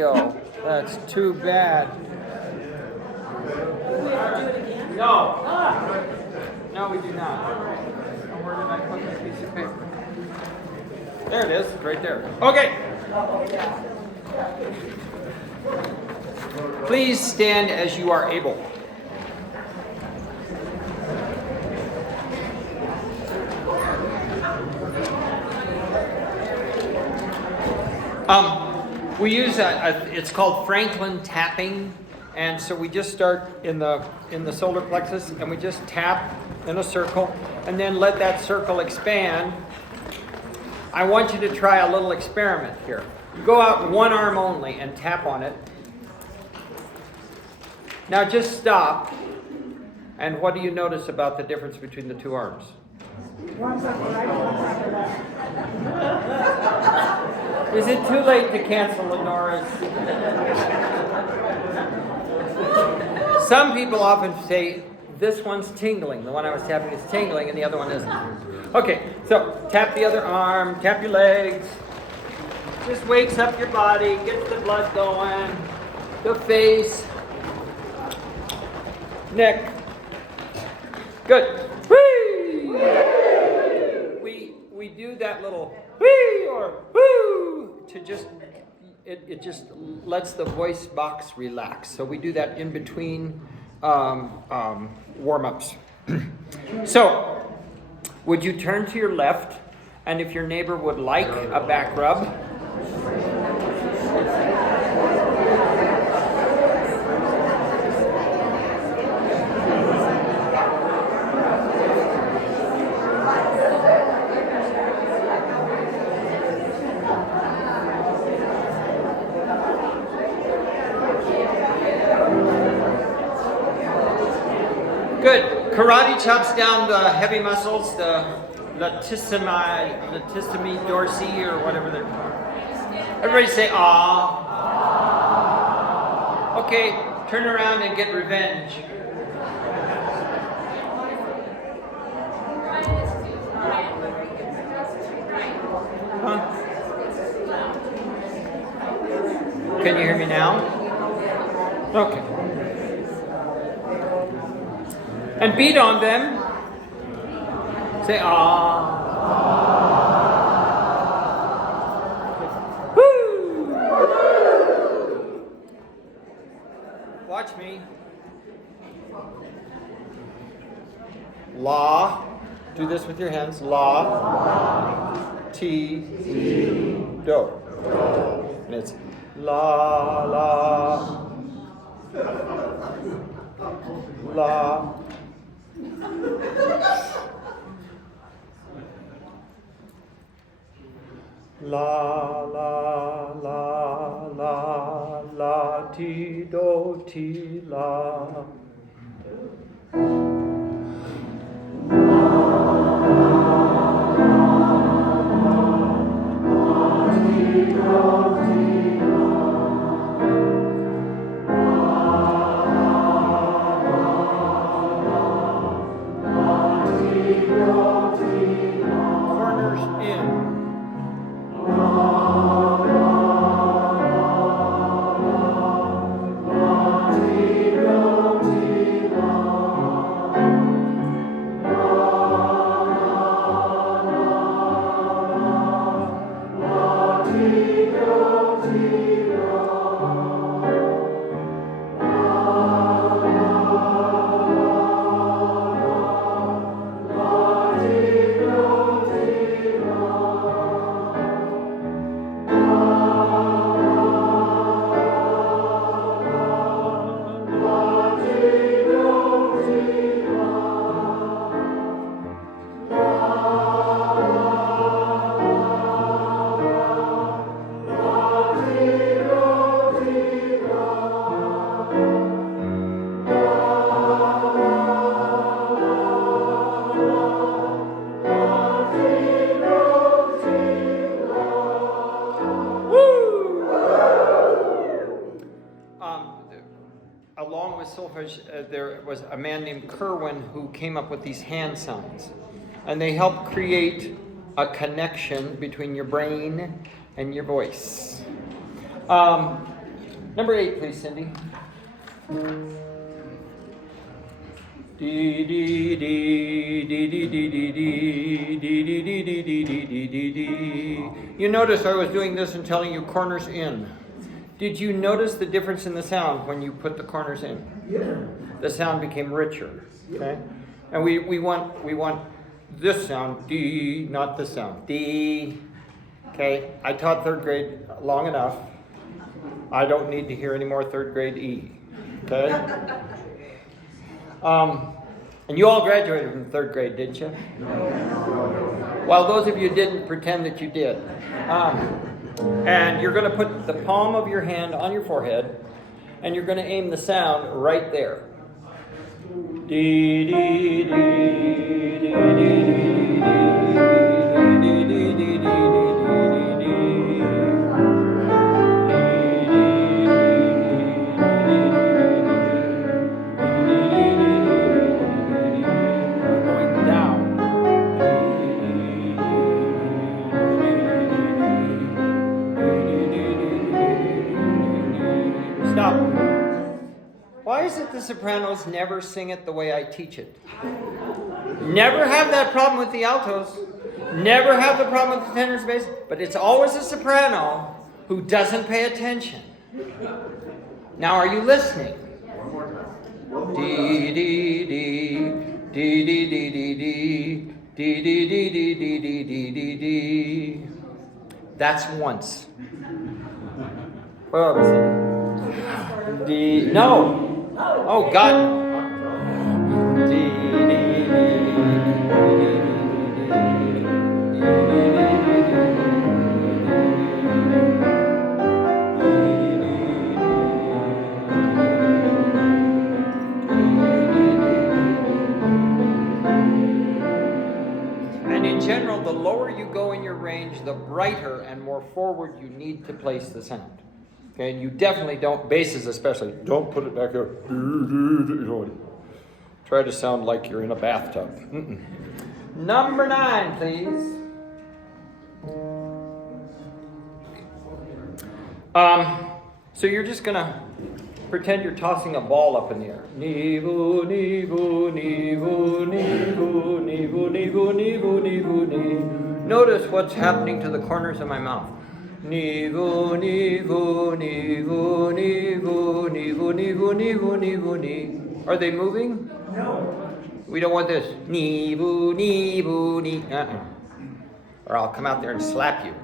That's too bad. No. No, we do not. Where did I put this piece of paper? There it is, right there. Okay. Please stand as you are able. We use it's called Franklin tapping, and so we just start in the solar plexus, and we just tap in a circle, and then let that circle expand. I want you to try a little experiment here. You go out one arm only and tap on it. Now just stop, and what do you notice about the difference between the two arms? Is it too late to cancel Lenora's? Some people often say, this one's tingling. The one I was tapping is tingling and the other one isn't. Okay, so tap the other arm, tap your legs. Just wakes up your body, gets the blood going. The face. Neck. Good. We do that little whee or whoo to just, it just lets the voice box relax. So we do that in between warm-ups. So, would you turn to your left, and if your neighbor would like a back rub, good. Karate chops down the heavy muscles, the latissimus dorsi, or whatever they're called. Everybody say, ah. Okay, turn around and get revenge. Huh? Can you hear me now? Okay. And beat on them. Say, ah. Woo! Watch me. La. Do this with your hands. La. Ti. Do. And it's la, la. La. La, la, la, la, la, ti, do, ti, la. Along with solfege, there was a man named Kerwin who came up with these hand signs. And they help create a connection between your brain and your voice. Number 8, please, Cindy. Dee dee dee dee dee dee dee dee dee dee dee dee dee dee dee dee. You notice I was doing this and telling you corners in. Did you notice the difference in the sound when you put the corners in? Yeah. The sound became richer. Okay? And we want this sound, D, not this sound, D. Okay? I taught 3rd grade long enough. I don't need to hear any more 3rd grade E. Okay? And you all graduated from 3rd grade, didn't you? Well, those of you didn't, pretend that you did. And you're going to put the palm of your hand on your forehead, and you're going to aim the sound right there. Dee, dee, dee, dee, dee, dee, dee, dee, dee, dee, Why is it the sopranos never sing it the way I teach it? Never have that problem with the altos. Never have the problem with the tenors, bass. But it's always a soprano who doesn't pay attention. Now, are you listening? Dee dee dee dee dee dee dee dee dee dee dee dee dee dee dee dee. That's once. Where was it? D. No. Oh God. No. D. And in general, the lower you go in your range, the brighter and more forward you need to place the sound. Okay, and you definitely don't, basses especially, don't put it back here. Try to sound like you're in a bathtub. Number 9, please. So you're just going to pretend you're tossing a ball up in the air. Nivu, nivu, nivu, nivu, nivu, nivu, nivu, nivu, nivu. Notice what's happening to the corners of my mouth. Nivu, nivu, nivu, nivu, nivu, nivu, nivu, nivu, nivu. Are they moving? No. We don't want this. Nivu, nivu, ni. Or I'll come out there and slap you.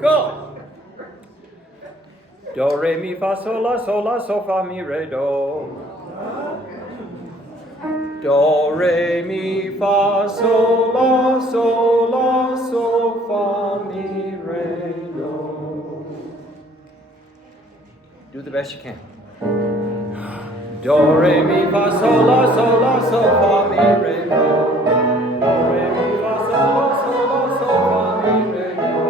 Go. Do, re, mi, fa, sol, la, so, fa, mi, re, do. Do, re, mi, fa, sol, la, so, fa, mi, re, do. Do the best you can. Do, re, mi, fa, sol, la, so, fa, mi, re, do. Do, re, mi, fa, sol, la, so, fa, mi, re, do.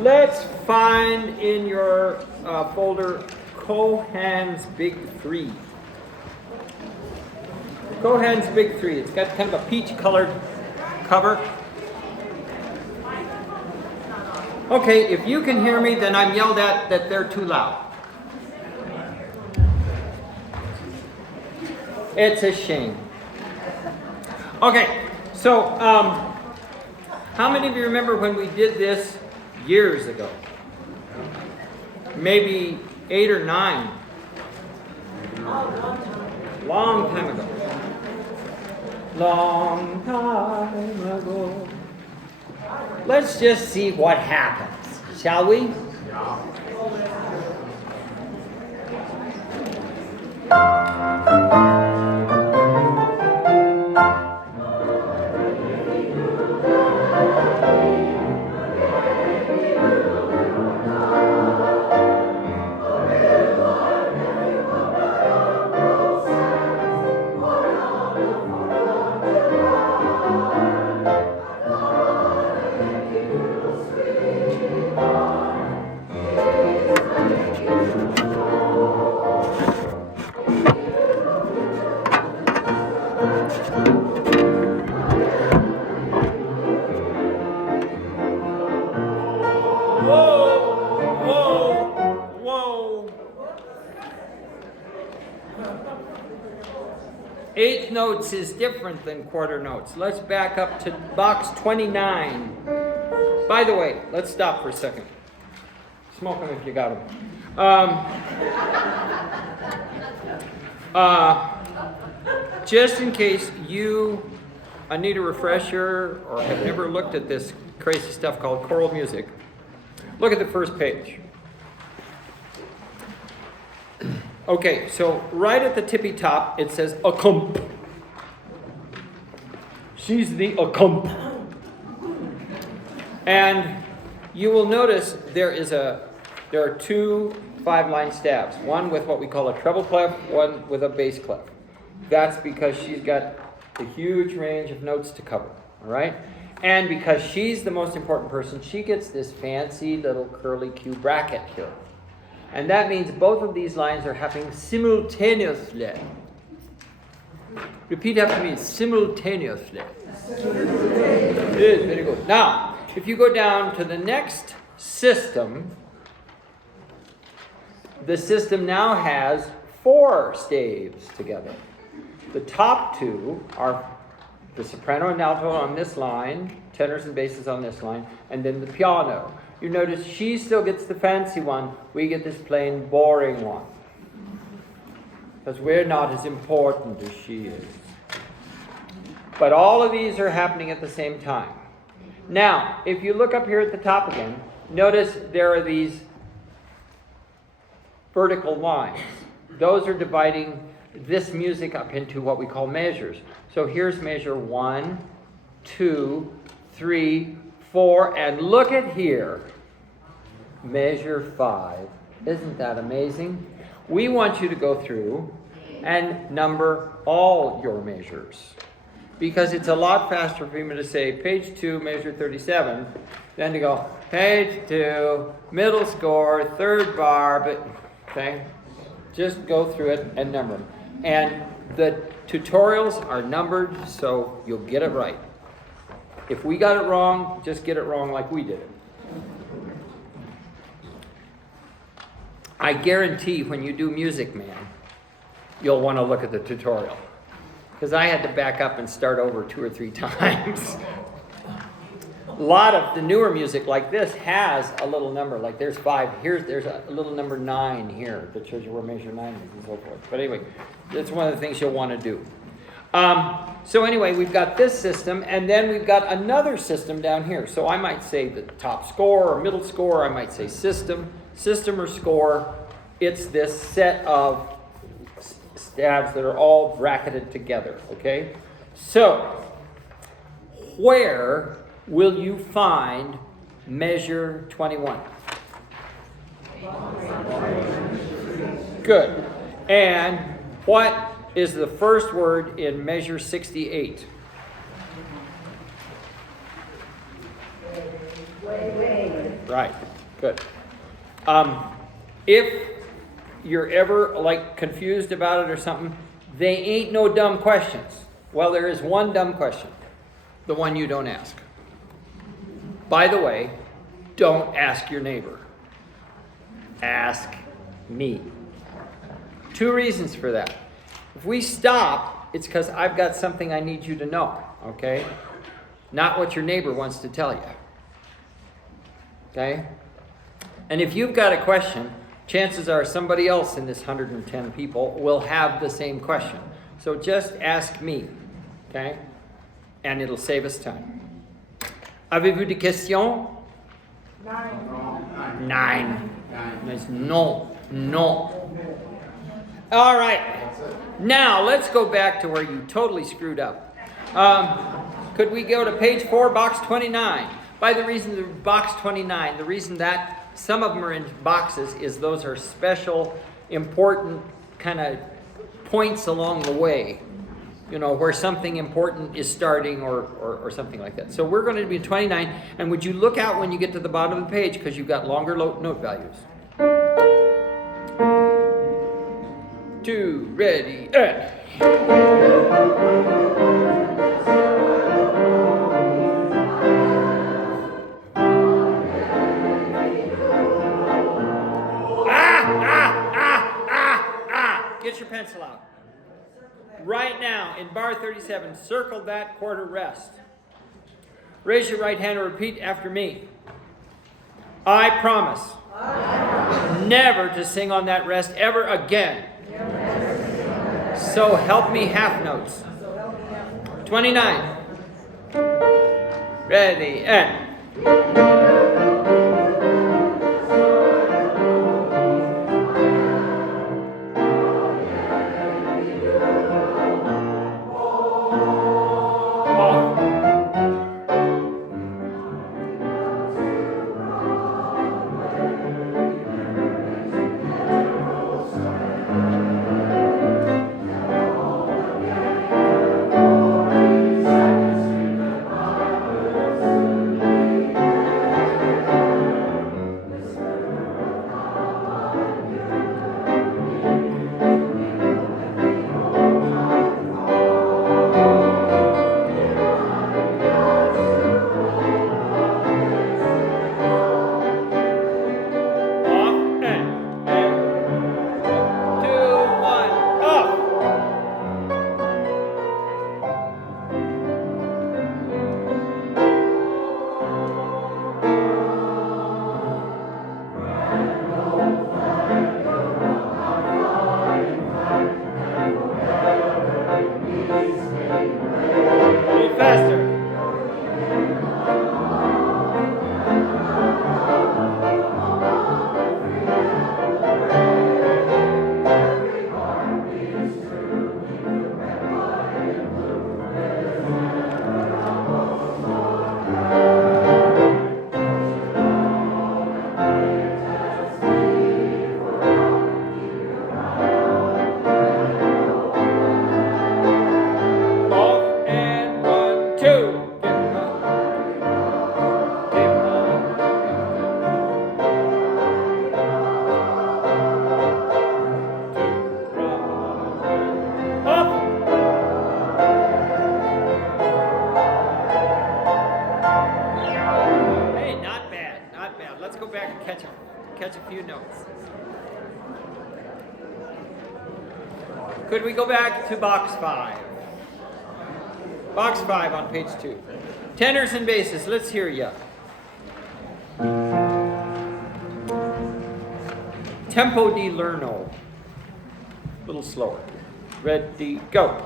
Let's find in your folder Cohan's Big Three. Cohan's Big Three. It's got kind of a peach colored cover. Okay, if you can hear me, then I'm yelled at that they're too loud. It's a shame. Okay, so how many of you remember when we did this years ago? Maybe 8 or 9. Long time ago. Long time ago. Let's just see what happens, shall we? Eighth notes is different than quarter notes. Let's back up to box 29. By the way, let's stop for a second. Smoke them if you got them. Just in case you need a refresher or have never looked at this crazy stuff called choral music, look at the first page. Okay, so right at the tippy top, it says accomp. She's the accomp. And you will notice there are 2 5-line stabs. One with what we call a treble clef, one with a bass clef. That's because she's got a huge range of notes to cover, all right? And because she's the most important person, she gets this fancy little curly Q bracket here. And that means both of these lines are happening simultaneously. Repeat after me, simultaneously. Good, very good. Now, if you go down to the next system, the system now has 4 staves together. The top 2 are the soprano and alto on this line, tenors and basses on this line, and then the piano. You notice she still gets the fancy one. We get this plain, boring one. Because we're not as important as she is. But all of these are happening at the same time. Now, if you look up here at the top again, notice there are these vertical lines. Those are dividing this music up into what we call measures. So here's measure 1, 2, 3, 4, and look at here. Measure 5. Isn't that amazing? We want you to go through and number all your measures. Because it's a lot faster for me to say page 2, measure 37, than to go page 2, middle score, 3rd bar, but okay? Just go through it and number them. And the tutorials are numbered so you'll get it right. If we got it wrong, just get it wrong like we did it. I guarantee when you do Music Man, you'll want to look at the tutorial. Because I had to back up and start over 2 or 3 times. A lot of the newer music like this has a little number, like there's 5, there's a little number 9 here that shows you where measure 9 is and so forth. But anyway, that's one of the things you'll want to do. So anyway, we've got this system, and then we've got another system down here. So I might say the top score or middle score, I might say system or score. It's this set of stabs that are all bracketed together, okay? So, where will you find measure 21? Good. And what is the first word in measure 68? Way. Right. Good. If you're ever like confused about it or something, they ain't no dumb questions. Well, there is one dumb question, the one you don't ask. By the way, don't ask your neighbor. Ask me. 2 reasons for that. If we stop, it's because I've got something I need you to know, okay? Not what your neighbor wants to tell you. Okay? And if you've got a question, chances are somebody else in this 110 people will have the same question. So just ask me, okay? And it'll save us time. Avez-vous des questions? 9. Nice. No. All right. Now, let's go back to where you totally screwed up. Could we go to page 4, box 29? By the reason the box 29, the reason that some of them are in boxes is those are special, important kind of points along the way. You know, where something important is starting or something like that. So we're going to be 29. And would you look out when you get to the bottom of the page because you've got longer note values. 2, ready, and. Get your pencil out. Right now, in bar 37, circle that quarter rest. Raise your right hand and repeat after me. I promise never to sing on that rest ever again. So help me half notes. 29. Ready, and. Catch a few notes. Could we go back to box 5? Box 5 on page 2. Tenors and basses, let's hear ya. Tempo di Lerno. A little slower. Ready, go.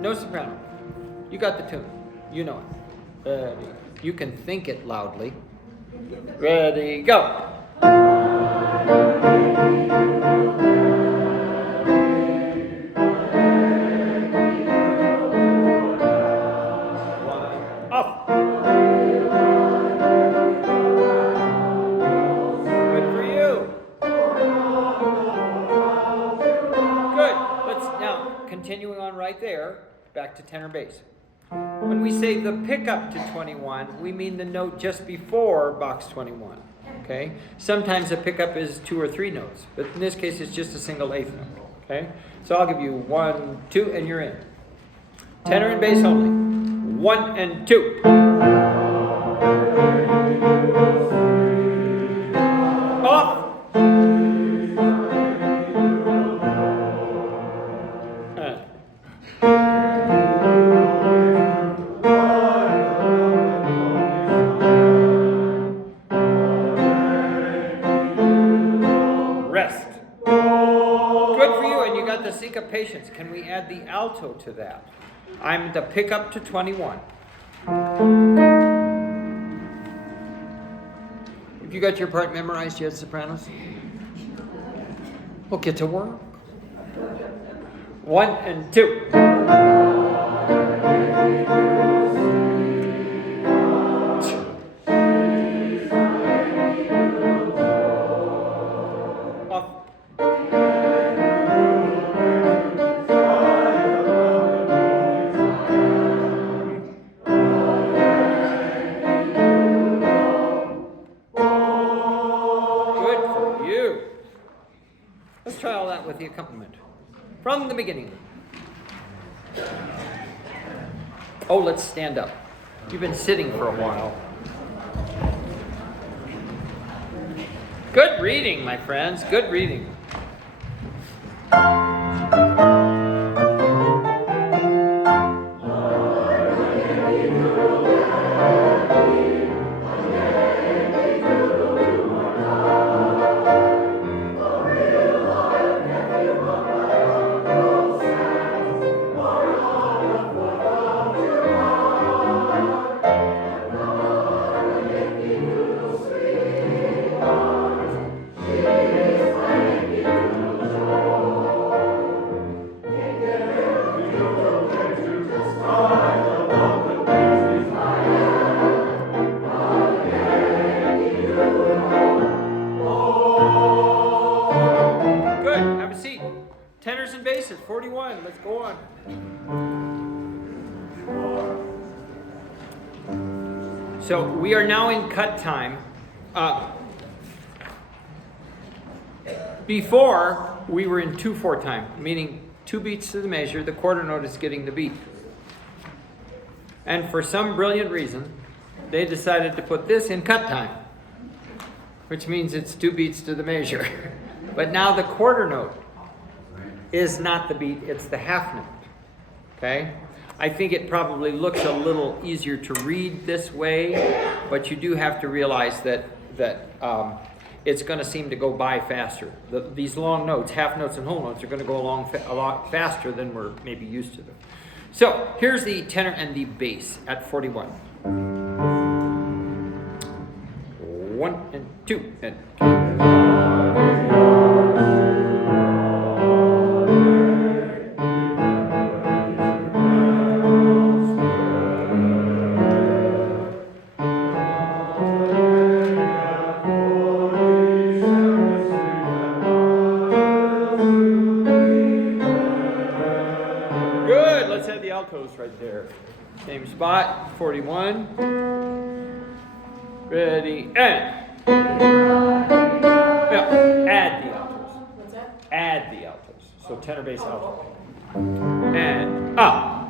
No soprano. You got the tune. You know it. Ready. You can think it loudly. Ready, go. continuing on right there, back to tenor bass. When we say the pickup to 21, we mean the note just before box 21. Okay? Sometimes a pickup is 2 or 3 notes, but in this case it's just a single eighth note. Okay? So I'll give you 1, 2, and you're in. Tenor and bass only. 1 and 2. Off. Rest. Good for you, and you got the syncopations. Can we add the alto to that? I'm the pickup to 21. Have you got your part memorized yet, sopranos? We'll get to work. 1 and 2. Off. Let's try all that with the accompaniment. From the beginning. Oh, let's stand up. You've been sitting for a while. Good reading, my friends. Good reading. Tenors and basses, 41. Let's go on. So we are now in cut time. Before, we were in 2/4 time, meaning 2 beats to the measure. The quarter note is getting the beat. And for some brilliant reason, they decided to put this in cut time, which means it's 2 beats to the measure. But now the quarter note is not the beat, it's the half note. Okay? I think it probably looks a little easier to read this way, but you do have to realize that it's going to seem to go by faster. These long notes, half notes and whole notes, are going to go along a lot faster than we're maybe used to them. So here's the tenor and the bass at 41. 1 and 2 and 3. Right there. Same spot, 41. Ready, and. Now, add the altos. What's that? Add the altos. So tenor, bass, alto. And up.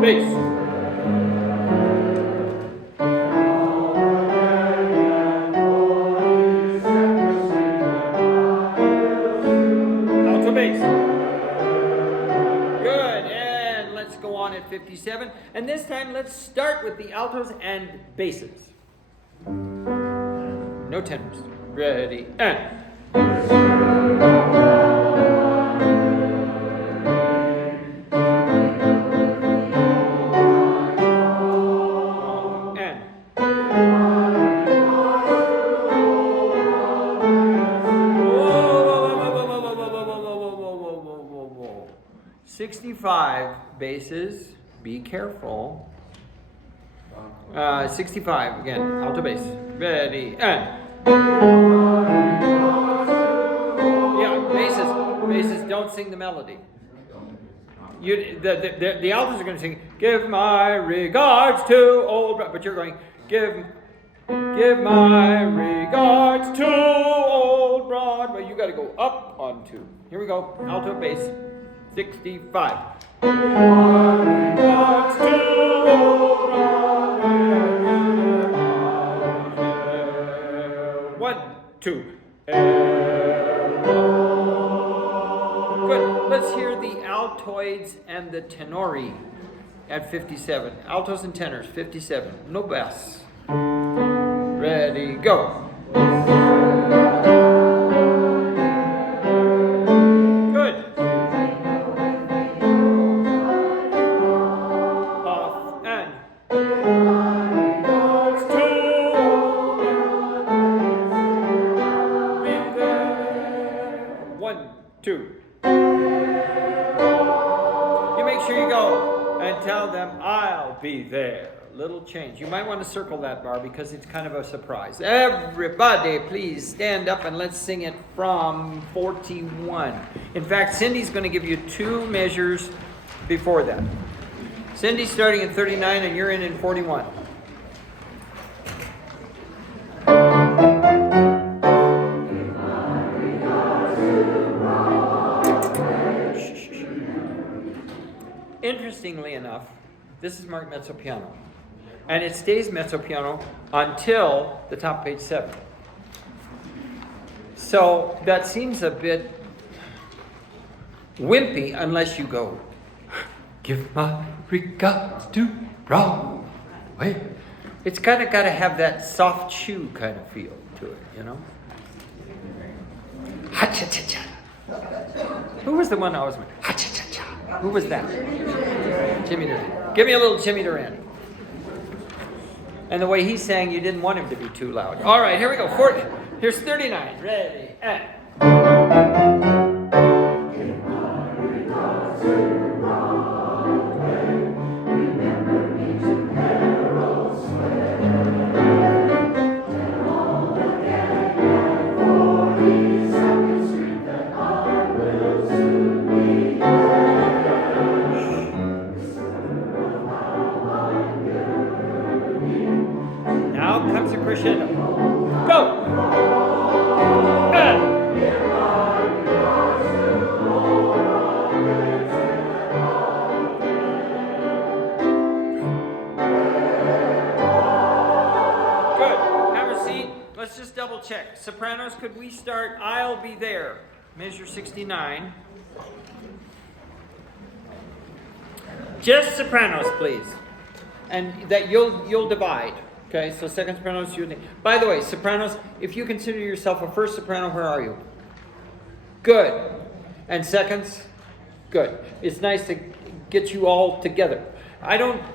Bass. Good, and let's go on at 57. And this time, let's start with the altos and basses. No tenors. Ready, and. And. 65 basses, be careful. 65 again, alto bass. Ready, and. Yeah, basses don't sing the melody. The altos are going to sing, give my regards to old, but you're going, give my regards to old Broadway. You got to go up on 2. Here we go, alto bass, 65. Give my regards to old Broadway. 1, 2. Good. Let's hear the altoids and the tenori at 57. Altos and tenors, 57. No bass. Ready, go. Good. Off and. 1, 2. You make sure you go and tell them, I'll be there. Little change. You might want to circle that bar because it's kind of a surprise. Everybody, please stand up and let's sing it from 41. In fact, Cindy's going to give you 2 measures before that. Cindy's starting in 39 and you're in 41. Interestingly enough, this is marked mezzo piano. And it stays mezzo piano until the top page 7. So that seems a bit wimpy unless you go, give my regards to Broadway. It's kind of got to have that soft shoe kind of feel to it, you know? Ha-cha-cha-cha. Who was the one I was with? Ha-cha-cha-cha. Who was that? Jimmy Durante. Give me a little Jimmy Durante. And the way he sang, you didn't want him to be too loud. All right, here we go. 40. Here's 39. Ready, and. Comes a crescendo. Go! And. Good. Have a seat. Let's just double check. Sopranos, could we start I'll Be There? Measure 69. Just sopranos, please. And that you'll divide. Okay, so second sopranos, by the way, sopranos, if you consider yourself a first soprano, where are you? Good. And seconds? Good. It's nice to get you all together.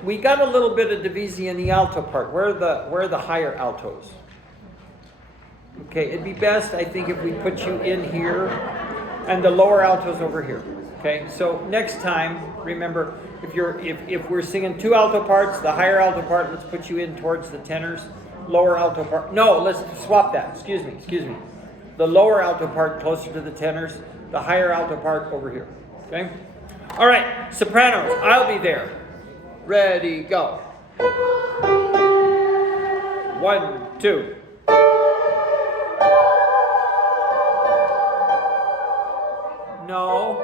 We got a little bit of divisi in the alto part. Where are the higher altos? Okay, it'd be best, I think, if we put you in here and the lower altos over here. Okay, so next time, remember, if we're singing 2 alto parts, the higher alto part, let's put you in towards the tenors. Lower alto part, no, let's swap that. Excuse me. The lower alto part closer to the tenors, the higher alto part over here. Okay? All right, sopranos, I'll Be There. Ready, go. 1, 2. No.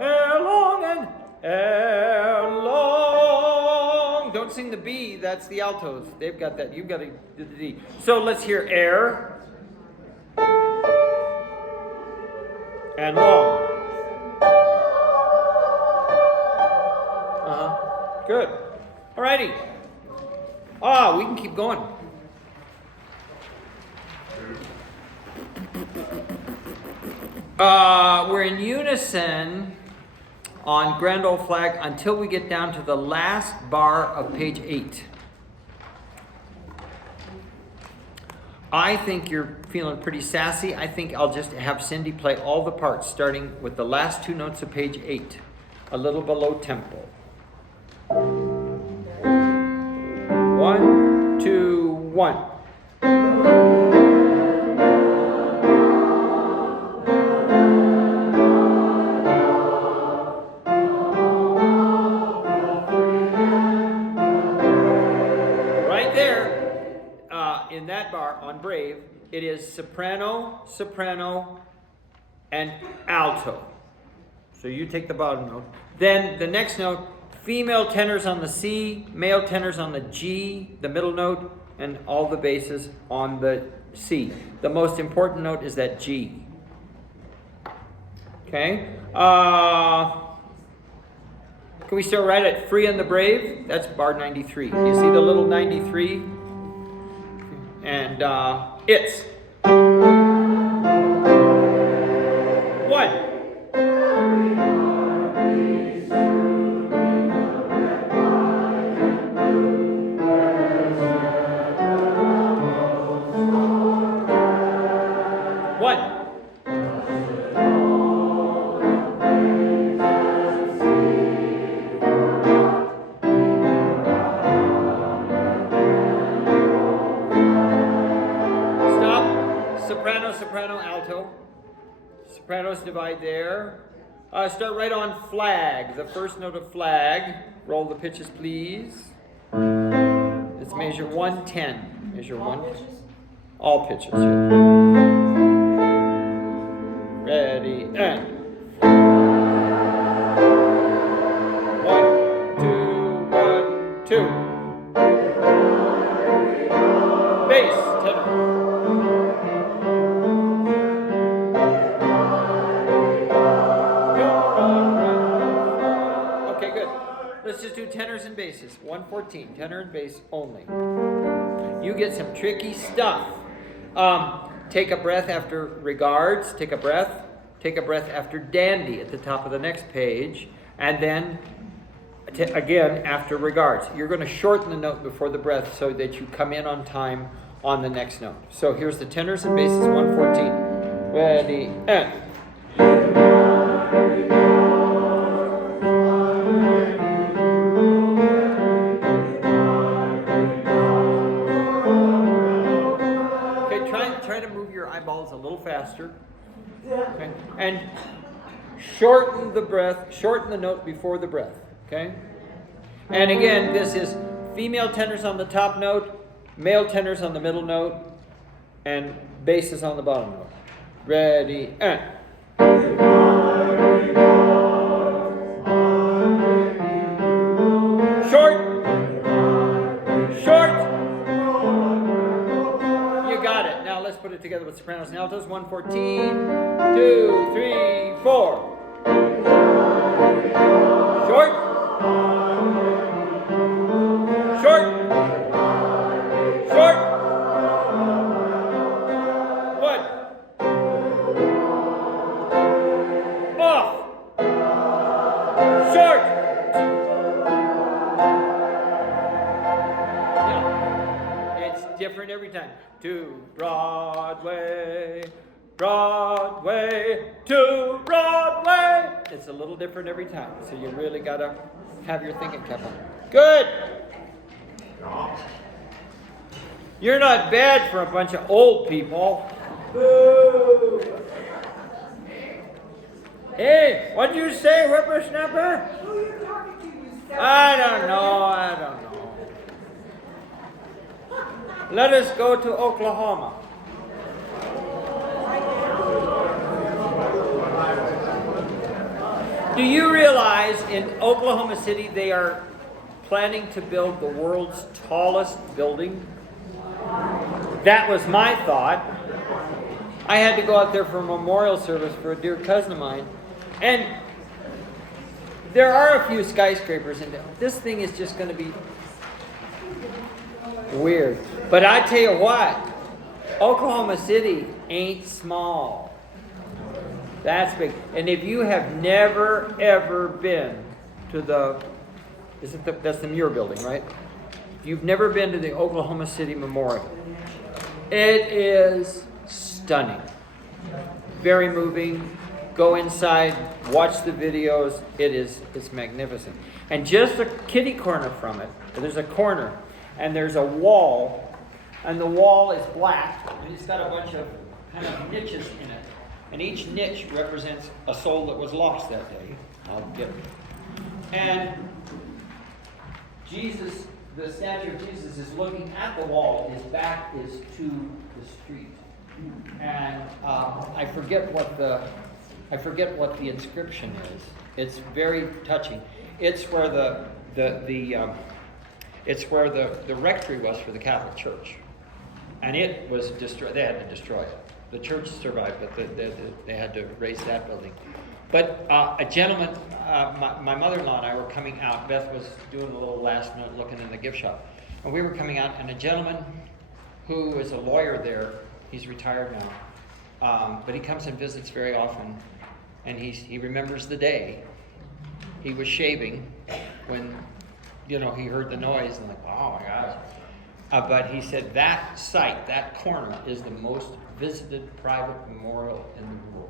Ere long and ere long. Don't sing the B, that's the altos. They've got that. You've got to do the D. So let's hear ere and long. Good. All righty. We can keep going. We're in unison on Grand Old Flag until we get down to the last bar of page 8. I think you're feeling pretty sassy. I think I'll just have Cindy play all the parts, starting with the last 2 notes of page 8, a little below tempo. 1, 1, 2, 1. Right there, in that bar on Brave, it is soprano, soprano, and alto. So you take the bottom note. Then the next note, female tenors on the C, male tenors on the G, the middle note, and all the basses on the C. The most important note is that G. Okay? Can we start right at Free and the Brave? That's bar 93. You see the little 93? And it's 1. Soprano, alto. Sopranos divide there. Start right on flag. The first note of flag. Roll the pitches, please. It's measure 110. Measure All 1. pitches? All pitches. Yeah. Ready and 1, 2, 1, 2. Bass, tenor. Let's just do tenors and basses. 114, tenor and bass only. You get some tricky stuff. Take a breath after regards. Take a breath. Take a breath after dandy at the top of the next page. And then, again, after regards. You're going to shorten the note before the breath so that you come in on time on the next note. So here's the tenors and basses, 114. Ready, and... eyeballs a little faster. Okay? And shorten the breath, shorten the note before the breath. Okay? And again, this is female tenors on the top note, male tenors on the middle note, and basses on the bottom note. Ready, and... Short. Let's put it together with sopranos and altos. 114, 2, 3, 4. Short. Short. Short. 1. Off. Short. Yeah. It's different every time. To Broadway, Broadway, to Broadway. It's a little different every time, so you really gotta have your thinking cap on. Good. You're not bad for a bunch of old people. Boo. Hey, what'd you say, whippersnapper? Who are you talking to, you I don't know. Let us go to Oklahoma. Do you realize in Oklahoma City they are planning to build the world's tallest building? That was my thought. I had to go out there for a memorial service for a dear cousin of mine. And there are a few skyscrapers in there. This thing is just going to be weird. But I tell you what, Oklahoma City ain't small. That's big. And if you have never, ever been to that's the Muir building, right? If you've never been to the Oklahoma City Memorial, it is stunning. Very moving. Go inside, watch the videos. It's magnificent. And just a kitty corner from it, there's a corner, and there's a wall, and the wall is black, and it's got a bunch of kind of niches in it. And each niche represents a soul that was lost that day. I'll get it. And Jesus, the statue of Jesus is looking at the wall. His back is to the street. And I forget what the inscription is. It's very touching. It's where the rectory was for the Catholic Church, and it was destroyed. They had to destroy it. The church survived, but they had to raise that building. But a gentleman, my mother-in-law and I were coming out. Beth was doing a little last minute looking in the gift shop, and we were coming out, and a gentleman who is a lawyer there. He's retired now, but he comes and visits very often, and he remembers the day he was shaving when, he heard the noise and like, oh my gosh. But he said that site, that corner, is the most visited private memorial in the world.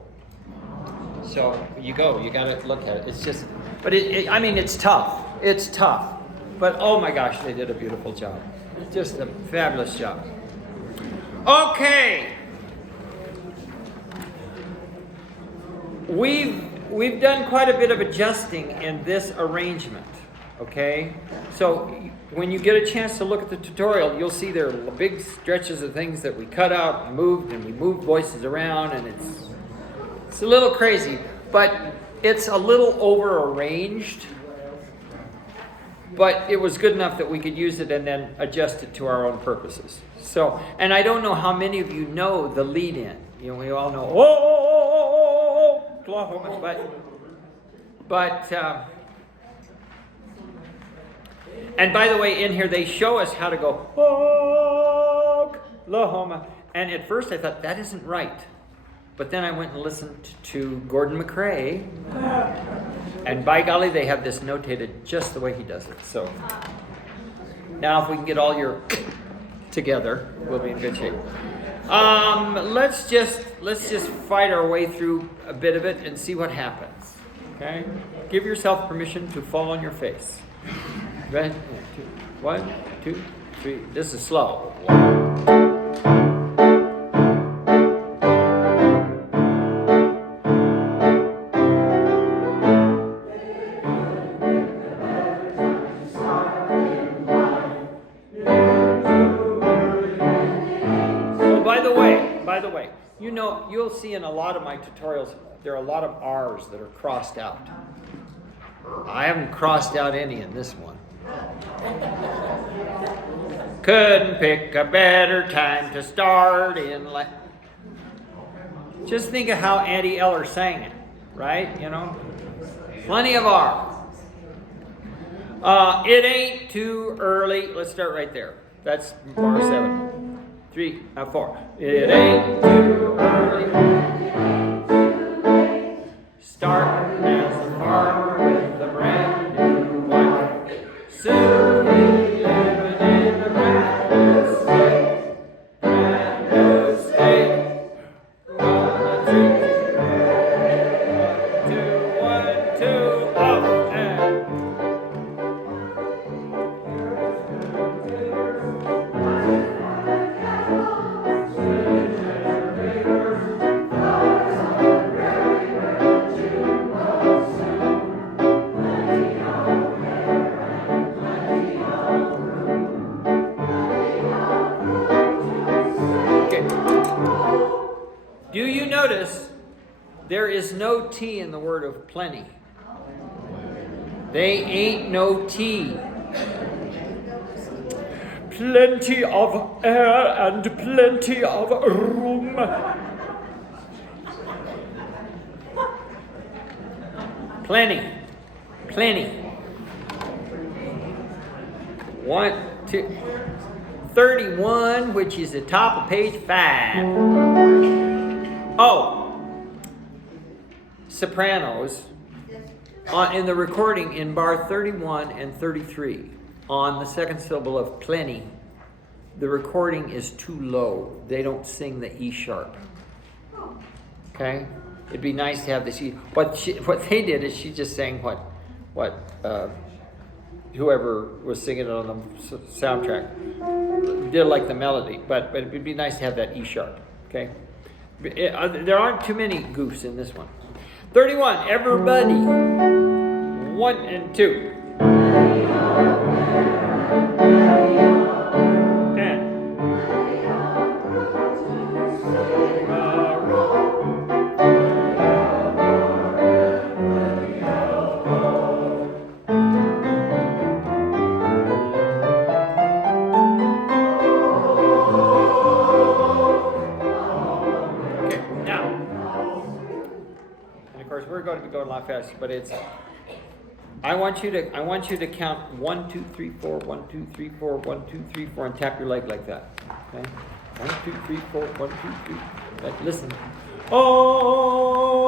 So you got to look at it. It's just, but it's tough. It's tough. But oh my gosh, they did a beautiful job. It's just a fabulous job. Okay. We've done quite a bit of adjusting in this arrangement. Okay? So when you get a chance to look at the tutorial, you'll see there are big stretches of things that we cut out and we moved voices around, and it's a little crazy, but it's a little over arranged. But it was good enough that we could use it and then adjust it to our own purposes. So, and I don't know how many of you know the lead in. We all know, Oklahoma, but and by the way, in here they show us how to go Oklahoma. And at first I thought that isn't right. But then I went and listened to Gordon McRae, and by golly, they have this notated just the way he does it. So now if we can get all your together, we'll be in good shape. Let's just fight our way through a bit of it and see what happens. Okay? Give yourself permission to fall on your face. Ready? 1, 2, 3. This is slow. By the way, you'll see in a lot of my tutorials, there are a lot of R's that are crossed out. I haven't crossed out any in this one. Couldn't pick a better time to start in life. Just think of how Auntie Eller sang it, right? Plenty of R's. It ain't too early. Let's start right there. That's bar 7. 3, 4. It ain't too early. Start as a farmer with a brand new wife. Soon he'll be living in a brand new state. Brand new state. 1, 2, 1, 2, up and. Do you notice there is no T in the word of plenty? They ain't no T. Plenty of air and plenty of room. Plenty. 1, 2, 31, which is the top of page 5. Oh, sopranos in the recording in bar 31 and 33 on the second syllable of plenty, the recording is too low. They don't sing the E sharp. Okay, it'd be nice to have this E. What they did is she just sang what whoever was singing it on the soundtrack did like the melody, but it'd be nice to have that E sharp. Okay, there aren't too many goofs in this one. 31. Everybody. 1 and 2. 10. We're going to be going a lot faster, but it's. I want you to count 1, 2, 3, 4, 1, 2, 3, 4, 1, 2, 3, 4, and tap your leg like that. Okay. 1, 2, 3, 4, 1, 2, 3. Right, listen. Oh.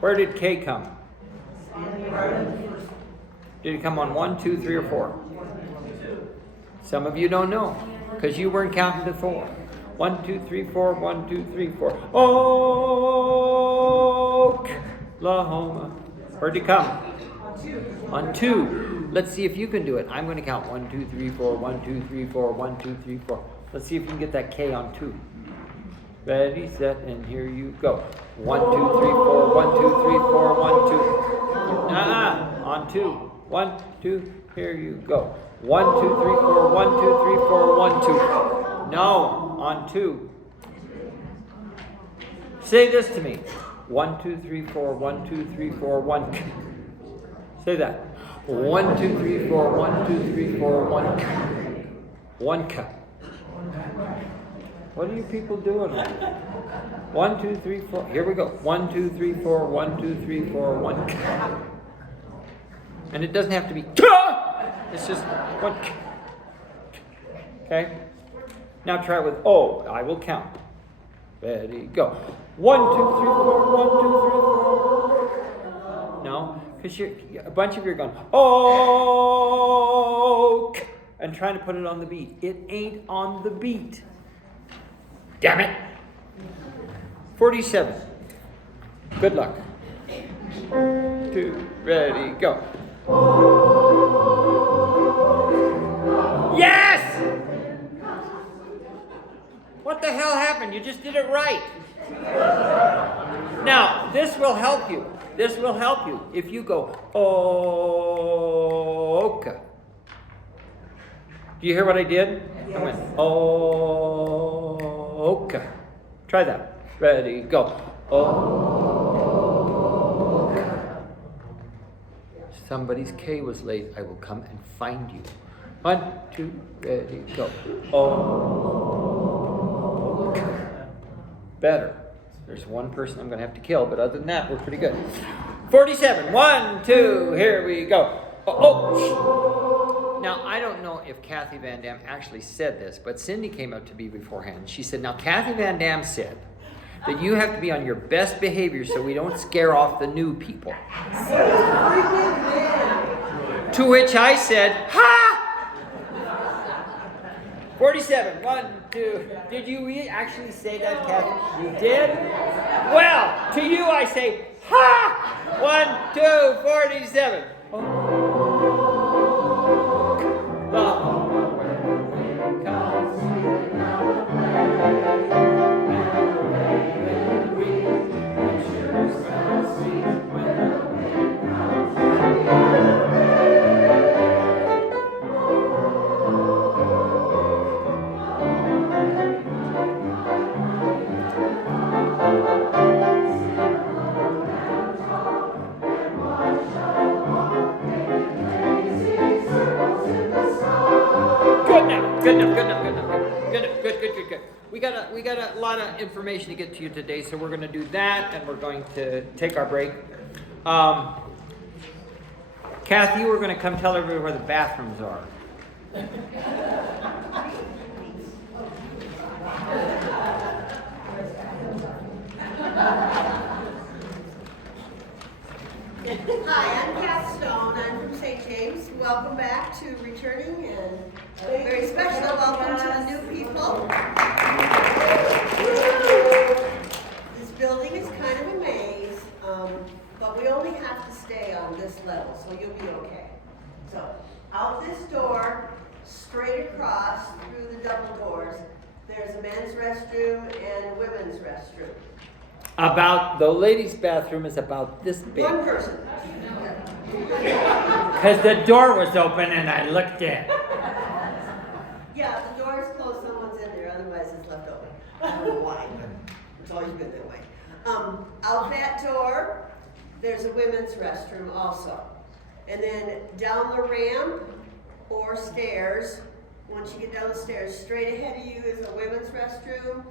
Where did K come? Did it come on 1, 2, 3, or 4? Some of you don't know because you weren't counting to 4. 1, 2, 3, 4, 1, 2, 3, 4. Oklahoma. Where'd it come? On 2. Let's see if you can do it. I'm going to count 1, 2, 3, 4, 1, 2, 3, 4, 1, 2, 3, 4. Let's see if you can get that K on 2. Ready, set, and here you go. 1, 2, 3, 4, 1, 2, 3, 4, 1, 2. On 2. 1, 2, here you go. 1, 2, 3, 4, 1, 2, 3, 4, 1, 2. No, on 2. Say this to me. 1, 2, 3, 4, 1, 2, 3, 4, 1. Say that. 1, 2, 3, 4, 1, 2, 3, 4, 1. 1 cup. What are you people doing? 1, 2, 3, 4. Here we go. 1, 2, 3, 4, 1, 2, 3, 4, 1. And it doesn't have to be. It's just 1. Okay? Now try with O. I will count. Ready, go. 1, 2, 3, 4, 1, 2, 3, 4. No, because a bunch of you are going, oh, and trying to put it on the beat. It ain't on the beat. Damn it. 47. Good luck. 2, ready, go. Yes! What the hell happened? You just did it right. Now, this will help you. This will help you if you go, okay. Do you hear what I did? Yes. I went, okay. Try that. Ready, go. Okay. Somebody's K was late. I will come and find you. 1, 2, ready, go. Okay. Better. There's one person I'm going to have to kill, but other than that, we're pretty good. 47. 1, 2, here we go. Oh. Now, I don't know if Kathy Van Dam actually said this, but Cindy came up to me beforehand. She said, now, Kathy Van Dam said that you have to be on your best behavior so we don't scare off the new people. To which I said, ha! 47. 1, 2. Did you actually say that, Kathy? You did? Well, to you I say, ha! 1, 2, 47. Good enough. We got a lot of information to get to you today, so we're going to do that, and we're going to take our break. Kathy, we're going to come tell everybody where the bathrooms are. Hi, I'm Kath Stone. I'm from St. James. Welcome back to returning and very special welcome to the new people. This building is kind of a maze, but we only have to stay on this level, so you'll be out this door, straight across through the double doors, there's a men's restroom and a women's restroom. About the ladies' bathroom is about this big. One person. Because the door was open and I looked in. Yeah, the door is closed, someone's in there, otherwise it's left open. I don't know why, but it's always been that way. Out that door, there's a women's restroom also. And then down the ramp or stairs, once you get down the stairs, straight ahead of you is a women's restroom.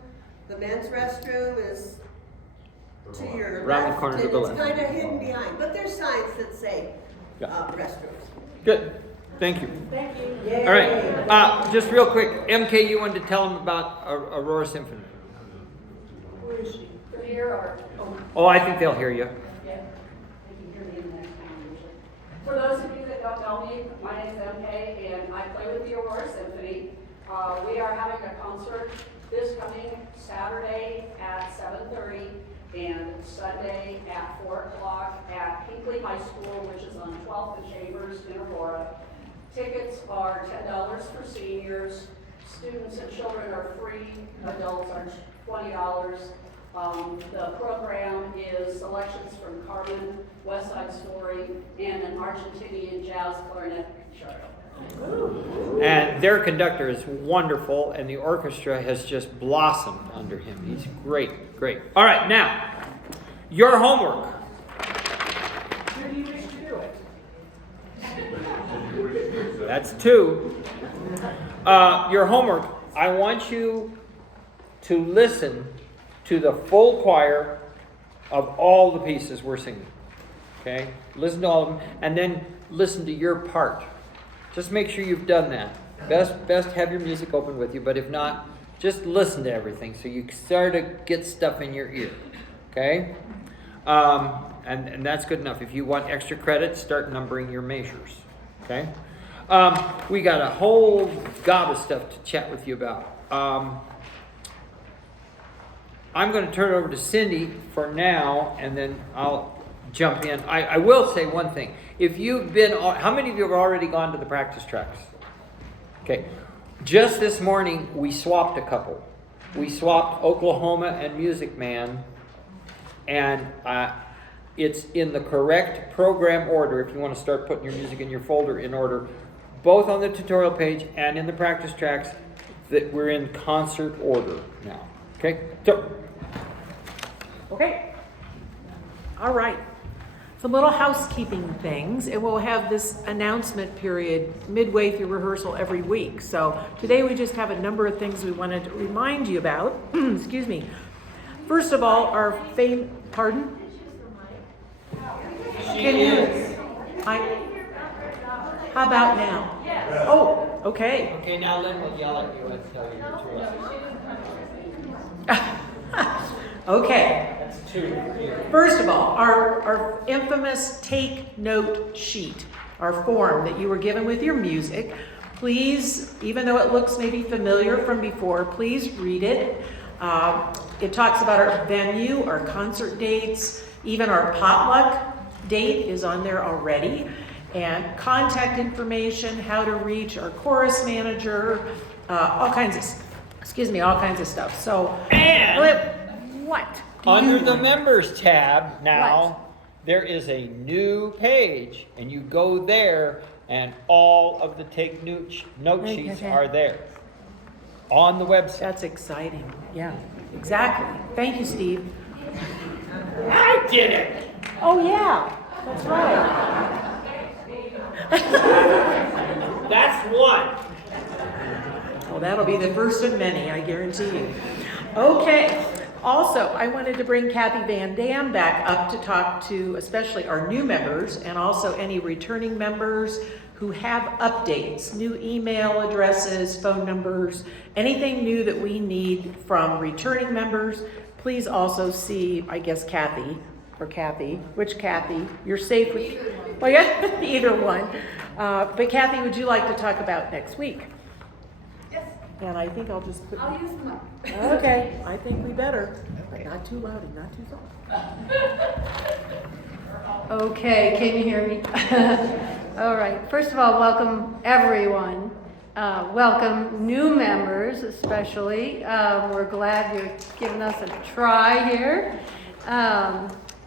The men's restroom is to your Around the left, corner to and the it's left. kind of hidden behind, but there's signs that say Yeah. restrooms. Good. Thank you. Thank you. Yay. All right. Just real quick, MK, you wanted to tell them about Aurora Symphony. Where is she? They're here or? Oh, I think they'll hear you. Yeah, they can hear me in the next time usually. For those of you that don't know me, my name is MK and I play with the Aurora Symphony. We are having a concert this coming Saturday at 7:30 and Sunday at 4 o'clock at Hinkley High School, which is on 12th and Chambers in Aurora. Tickets are $10 for seniors. Students and children are free. Adults are $20. The program is selections from Carmen, West Side Story, and an Argentinian jazz clarinet concerto. And their conductor is wonderful, and the orchestra has just blossomed under him. He's great, great. All right, now, your homework. Who do you wish to do it? That's two. Your homework, I want you to listen to the full choir of all the pieces we're singing. Okay? Listen to all of them, and then listen to your part. Just make sure you've done that. Best have your music open with you, but if not, just listen to everything so you start to get stuff in your ear. Okay? And that's good enough. If you want extra credit, start numbering your measures. Okay? We got a whole gob of stuff to chat with you about. I'm going to turn it over to Cindy for now, and then I'll jump in. I will say one thing. If you've been, how many of you have already gone to the practice tracks? Okay. Just this morning, we swapped a couple. We swapped Oklahoma and Music Man, and it's in the correct program order if you want to start putting your music in your folder in order, both on the tutorial page and in the practice tracks, that we're in concert order now. Okay? So, Okay. All right. Some little housekeeping things, and we'll have this announcement period midway through rehearsal every week. So today we just have a number of things we wanted to remind you about. Excuse me. First of all, our pardon? Can you? How about now? Oh, okay. okay, now Lynn will yell at you and tell you the truth. Okay. That's two. First of all, our infamous take note sheet, our form that you were given with your music, please, even though it looks maybe familiar from before, please read it. It talks about our venue, our concert dates, even our potluck date is on there already, and contact information, how to reach our chorus manager, all kinds of stuff. So, And what? under the members tab now, there is a new page, and you go there, and all of the take note sheets are there on the website. That's exciting. Yeah, exactly. Thank you, Steve. I did it. Oh, yeah, that's right. That's one. Well, that'll be the first of many, I guarantee you. Okay. Also, I wanted to bring Kathy Van Dam back up to talk to especially our new members and also any returning members who have updates, new email addresses, phone numbers, anything new that we need from returning members. Please also see, I guess, Kathy, which Kathy? You're safe with, well, yeah, either one. But Kathy, would you like to talk about next week? Yes, And I think I'll just put. I'll use the mic. Okay, I think we better. Not too loud and not too soft. Okay, can you hear me? All right. First of all, welcome everyone. Welcome new members, especially. We're glad you're giving us a try here.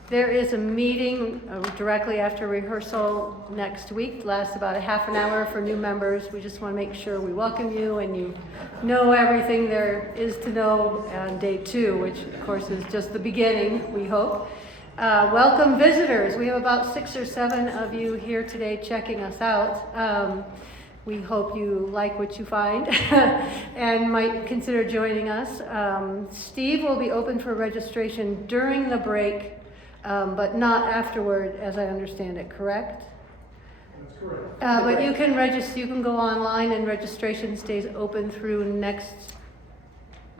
There is a meeting directly after rehearsal next week. Lasts about a half an hour for new members. We just want to make sure we welcome you and you know everything there is to know on day 2, which of course is just the beginning, we hope. Welcome visitors. We have about 6 or 7 of you here today checking us out. We hope you like what you find and might consider joining us. Steve will be open for registration during the break, but not afterward, as I understand it, correct? That's correct. But you can register, you can go online and registration stays open through next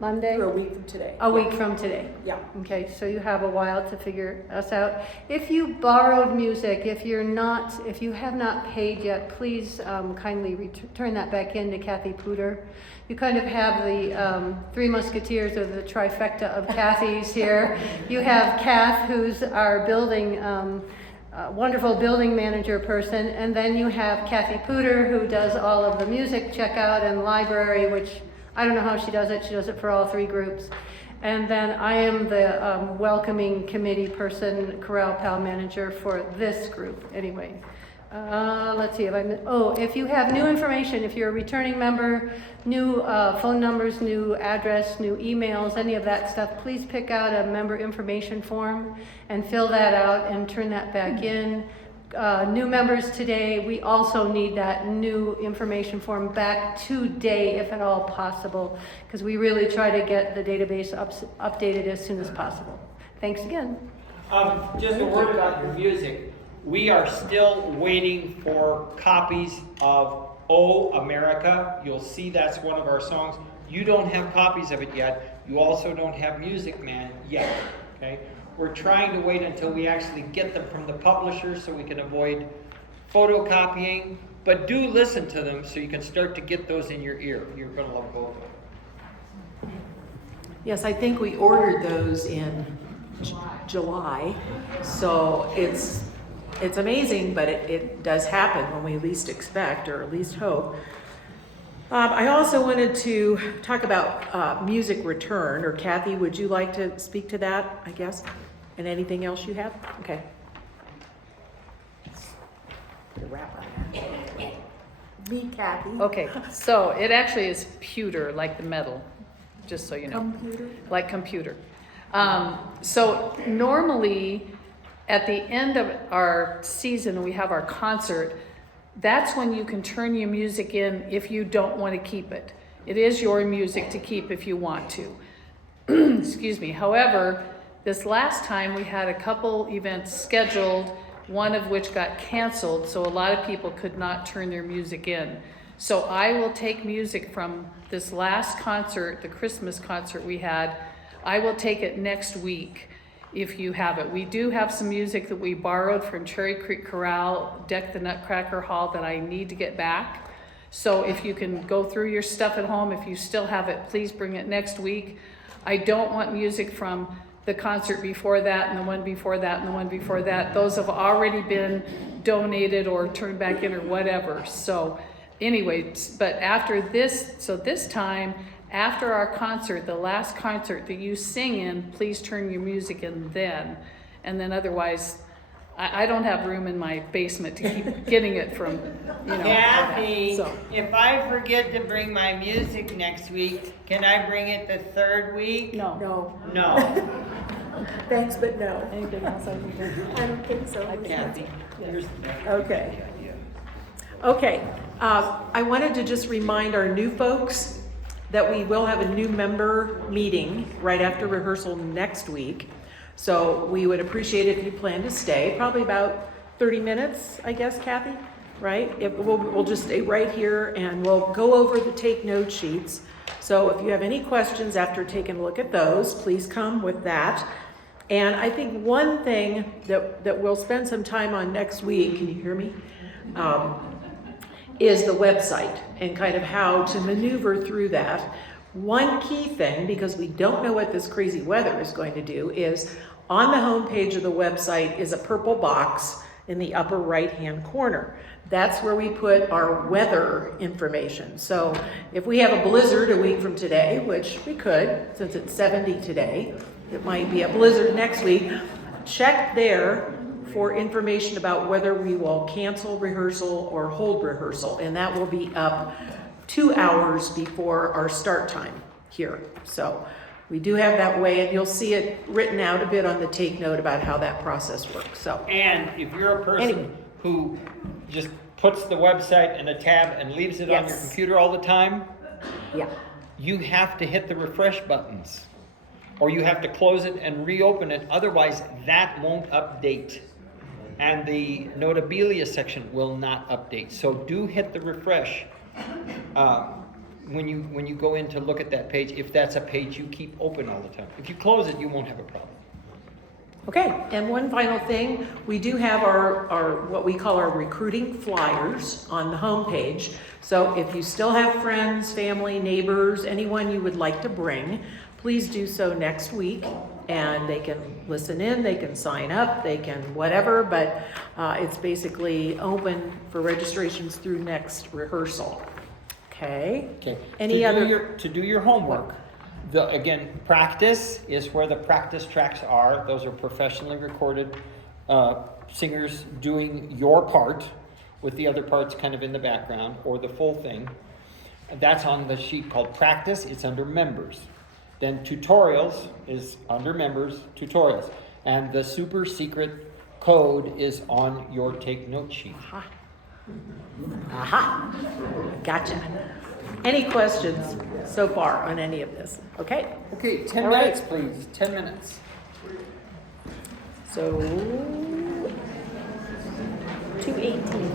Monday? For a week from today. A week from today. Yeah. Okay, so you have a while to figure us out. If you borrowed music, if you have not paid yet, please kindly return that back in to Kathy Pooter. You kind of have the 3 musketeers or the trifecta of Kathy's here. You have Kath, who's our building, wonderful building manager person, and then you have Kathy Pooter, who does all of the music checkout and library, which I don't know how she does it. She does it for all 3 groups. And then I am the welcoming committee person, Corral Pal manager for this group. Anyway, let's see if if you have new information, if you're a returning member, new phone numbers, new address, new emails, any of that stuff, please pick out a member information form and fill that out and turn that back in. New members today, we also need that new information form back today if at all possible, because we really try to get the database updated as soon as possible. Thanks again. Just a word about your music. We are still waiting for copies of Oh America. You'll see that's one of our songs. You don't have copies of it yet. You also don't have Music Man yet, okay? We're trying to wait until we actually get them from the publisher so we can avoid photocopying. But do listen to them so you can start to get those in your ear. You're going to love both of them. Yes, I think we ordered those in July, so it's amazing, but it does happen when we least expect or at least hope. I also wanted to talk about music return, or Kathy, would you like to speak to that, I guess? And anything else you have? Okay. Put a wrap on that. Me, Kathy. Okay, so it actually is pewter, like the metal, just so you know. Computer? Like computer. So normally, at the end of our season, we have our concert. That's when you can turn your music in if you don't want to keep it. It is your music to keep if you want to. Excuse me. However, this last time we had a couple events scheduled, one of which got canceled, so a lot of people could not turn their music in. So I will take music from this last concert, the Christmas concert we had. I will take it next week if you have it. We do have some music that we borrowed from Cherry Creek Corral, Deck the Nutcracker Hall, that I need to get back. So if you can go through your stuff at home, if you still have it, please bring it next week. I don't want music from the concert before that and the one before that and the one before that. Those have already been donated or turned back in or whatever. So anyway, but after this, so this time, after our concert, the last concert that you sing in, please turn your music in then. And then otherwise, I don't have room in my basement to keep getting it from, you know. Kathy, So. if I forget to bring my music next week, can I bring it the 3rd week? No. No. No. Thanks, but no. Anything else I can do? I don't think so. Kathy. Okay. Okay. I wanted to just remind our new folks that we will have a new member meeting right after rehearsal next week. So we would appreciate it if you plan to stay, probably about 30 minutes, I guess, Kathy, right? We'll just stay right here and we'll go over the take note sheets. So if you have any questions after taking a look at those, please come with that. And I think one thing that we'll spend some time on next week, can you hear me? Is the website and kind of how to maneuver through that. One key thing, because we don't know what this crazy weather is going to do, is on the home page of the website is a purple box in the upper right-hand corner. That's where we put our weather information. So if we have a blizzard a week from today, which we could, since it's 70 today, it might be a blizzard next week, check there for information about whether we will cancel rehearsal or hold rehearsal, and that will be up 2 hours before our start time here. So we do have that way, and you'll see it written out a bit on the take note about how that process works. So, And if you're a person Anyway. who just puts the website in a tab and leaves it on your Yes. computer all the time, yeah, you have to hit the refresh buttons. Or you have to close it and reopen it, otherwise that won't update. And the notabilia section will not update. So do hit the refresh when you go in to look at that page, if that's a page you keep open all the time. If you close it, you won't have a problem. okay. And one final thing, we do have our what we call our recruiting flyers on the homepage. So if you still have friends, family, neighbors, anyone you would like to bring, please do so next week, and they can listen in, they can sign up, they can whatever, but it's basically open for registrations through next rehearsal. Okay? Okay. Any to other? to do your homework, again, practice is where the practice tracks are. Those are professionally recorded singers doing your part, with the other parts kind of in the background, or the full thing. That's on the sheet called practice. It's under members. Then tutorials is under members, tutorials. And the super secret code is on your take note sheet. Aha, gotcha. Any questions so far on any of this? Okay, Okay, 10 All right. minutes, please. 10 minutes. so 2:18.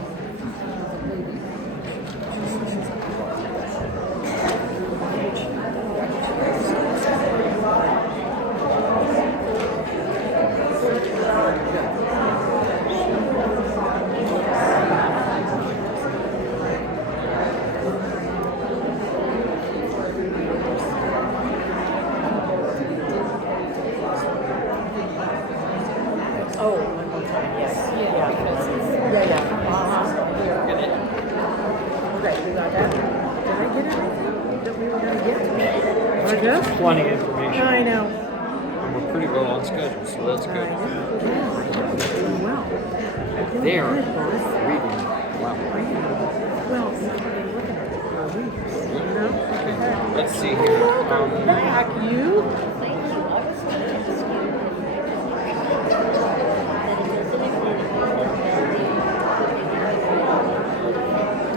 Oh, one more time, yes. Yeah. Yeah. Okay, we got that. Did I get everything that we were gonna get? I guess. Plenty of information. I know. And we're pretty well on schedule, so that's good. Doing well. Doing They are good, boss. reading. Wow. Well, we've been looking at it for a week, you know? Okay, let's see here. Welcome back, you.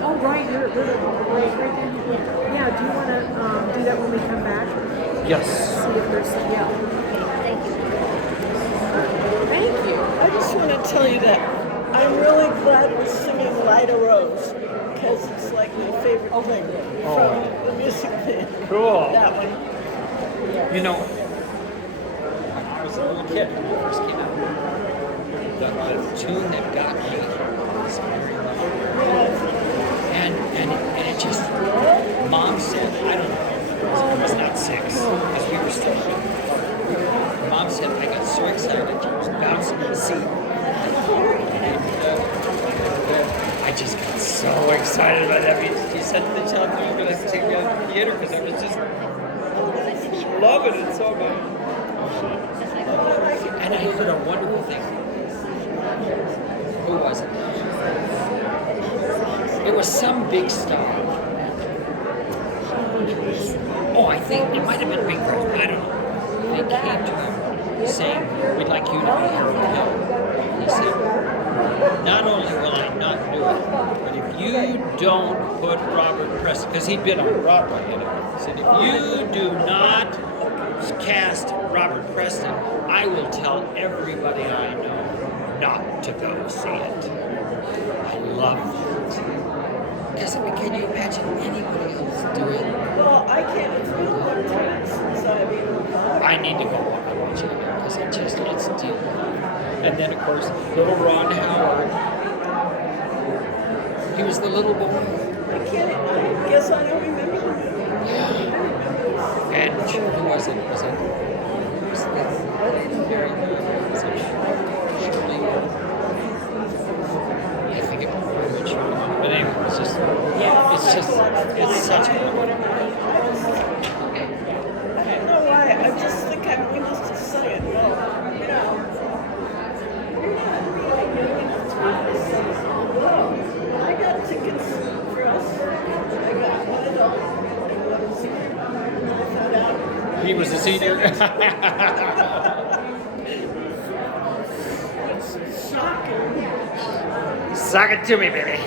Oh, right, you're at Littleton. Right there. Yeah, do you want to do that when we come back? Yes. See if there's, yeah. Thank you. I just want to tell you that I'm really glad we're singing Light a Rose, because it's like my favorite thing from the music video. Cool. That one. You know, when I was a little kid when it first came out, the tune that got me was Mary Love. And it just, Mom said, I don't know, I was not 6, because we were still young. Mom said I got so excited, I was bouncing in the seat. And I just got so excited about that. She said to the child, I'm going to take me out to the theater, because I was just loving it so much. And I heard a wonderful thing. Who was it? It was some big star. Oh, I think it might have been Bing Crosby. I don't know. They came to him saying, "We'd like you to be Harold Hill." He said, "Not only will I not do it, but if you don't put Robert Preston, because he'd been on Broadway, you know, he said, if you do not cast Robert Preston, I will tell everybody I know not to go see it." I love that. Because, I mean, can you imagine anybody else doing it? Well, I can't. It's been a long time since I've even thought. I need to go watch it again because it's deep. And then, of course, little Ron Howard. He was the little boy. I can't. I guess I don't remember the movie. And who was it? Was it? Was it Very good. Was it Shirley? it's just, it's such a, I don't know why. I just think I'm going to sing it. Well, I got tickets for us. I got one adult and one senior. I found out. he was a senior. It's shocking. Suck it to me, baby.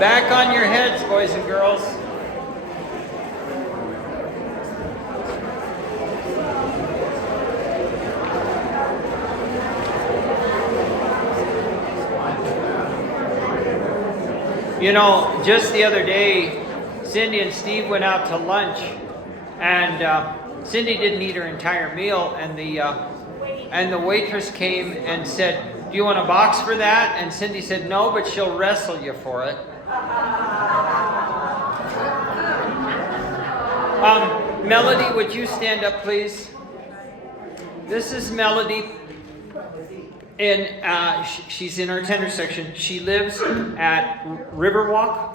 Back on your heads, boys and girls. You know, just the other day, Cindy and Steve went out to lunch, and Cindy didn't eat her entire meal, and the waitress came and said, "Do you want a box for that?" And Cindy said, "No, but she'll wrestle you for it." Melody, would you stand up, please? This is Melody. She's in our tender section. She lives at Riverwalk.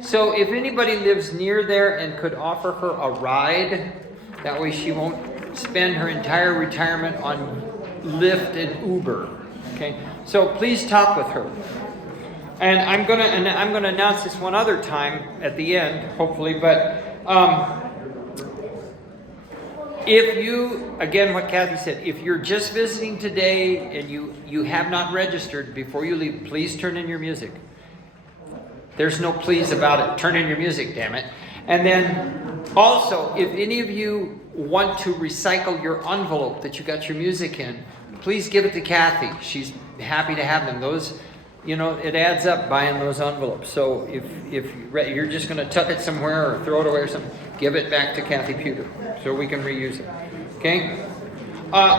So if anybody lives near there and could offer her a ride, that way she won't spend her entire retirement on Lyft and Uber. Okay, so please talk with her. And I'm gonna announce this one other time at the end, hopefully. But if you, again, what Kathy said, if you're just visiting today and you have not registered before you leave, please turn in your music. There's no please about it. Turn in your music, damn it. And then also, if any of you want to recycle your envelope that you got your music in, please give it to Kathy. She's happy to have them. Those, you know, it adds up buying those envelopes. So if you're just going to tuck it somewhere or throw it away or something, give it back to Kathy Pewter so we can reuse it. Okay?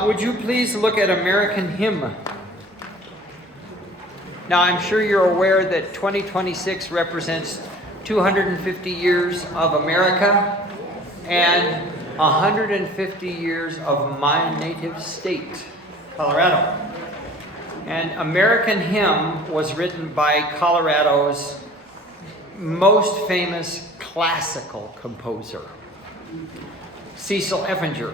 Would you please look at American Hymn? Now, I'm sure you're aware that 2026 represents 250 years of America and 150 years of my native state, Colorado. And American Hymn was written by Colorado's most famous classical composer, Cecil Effinger,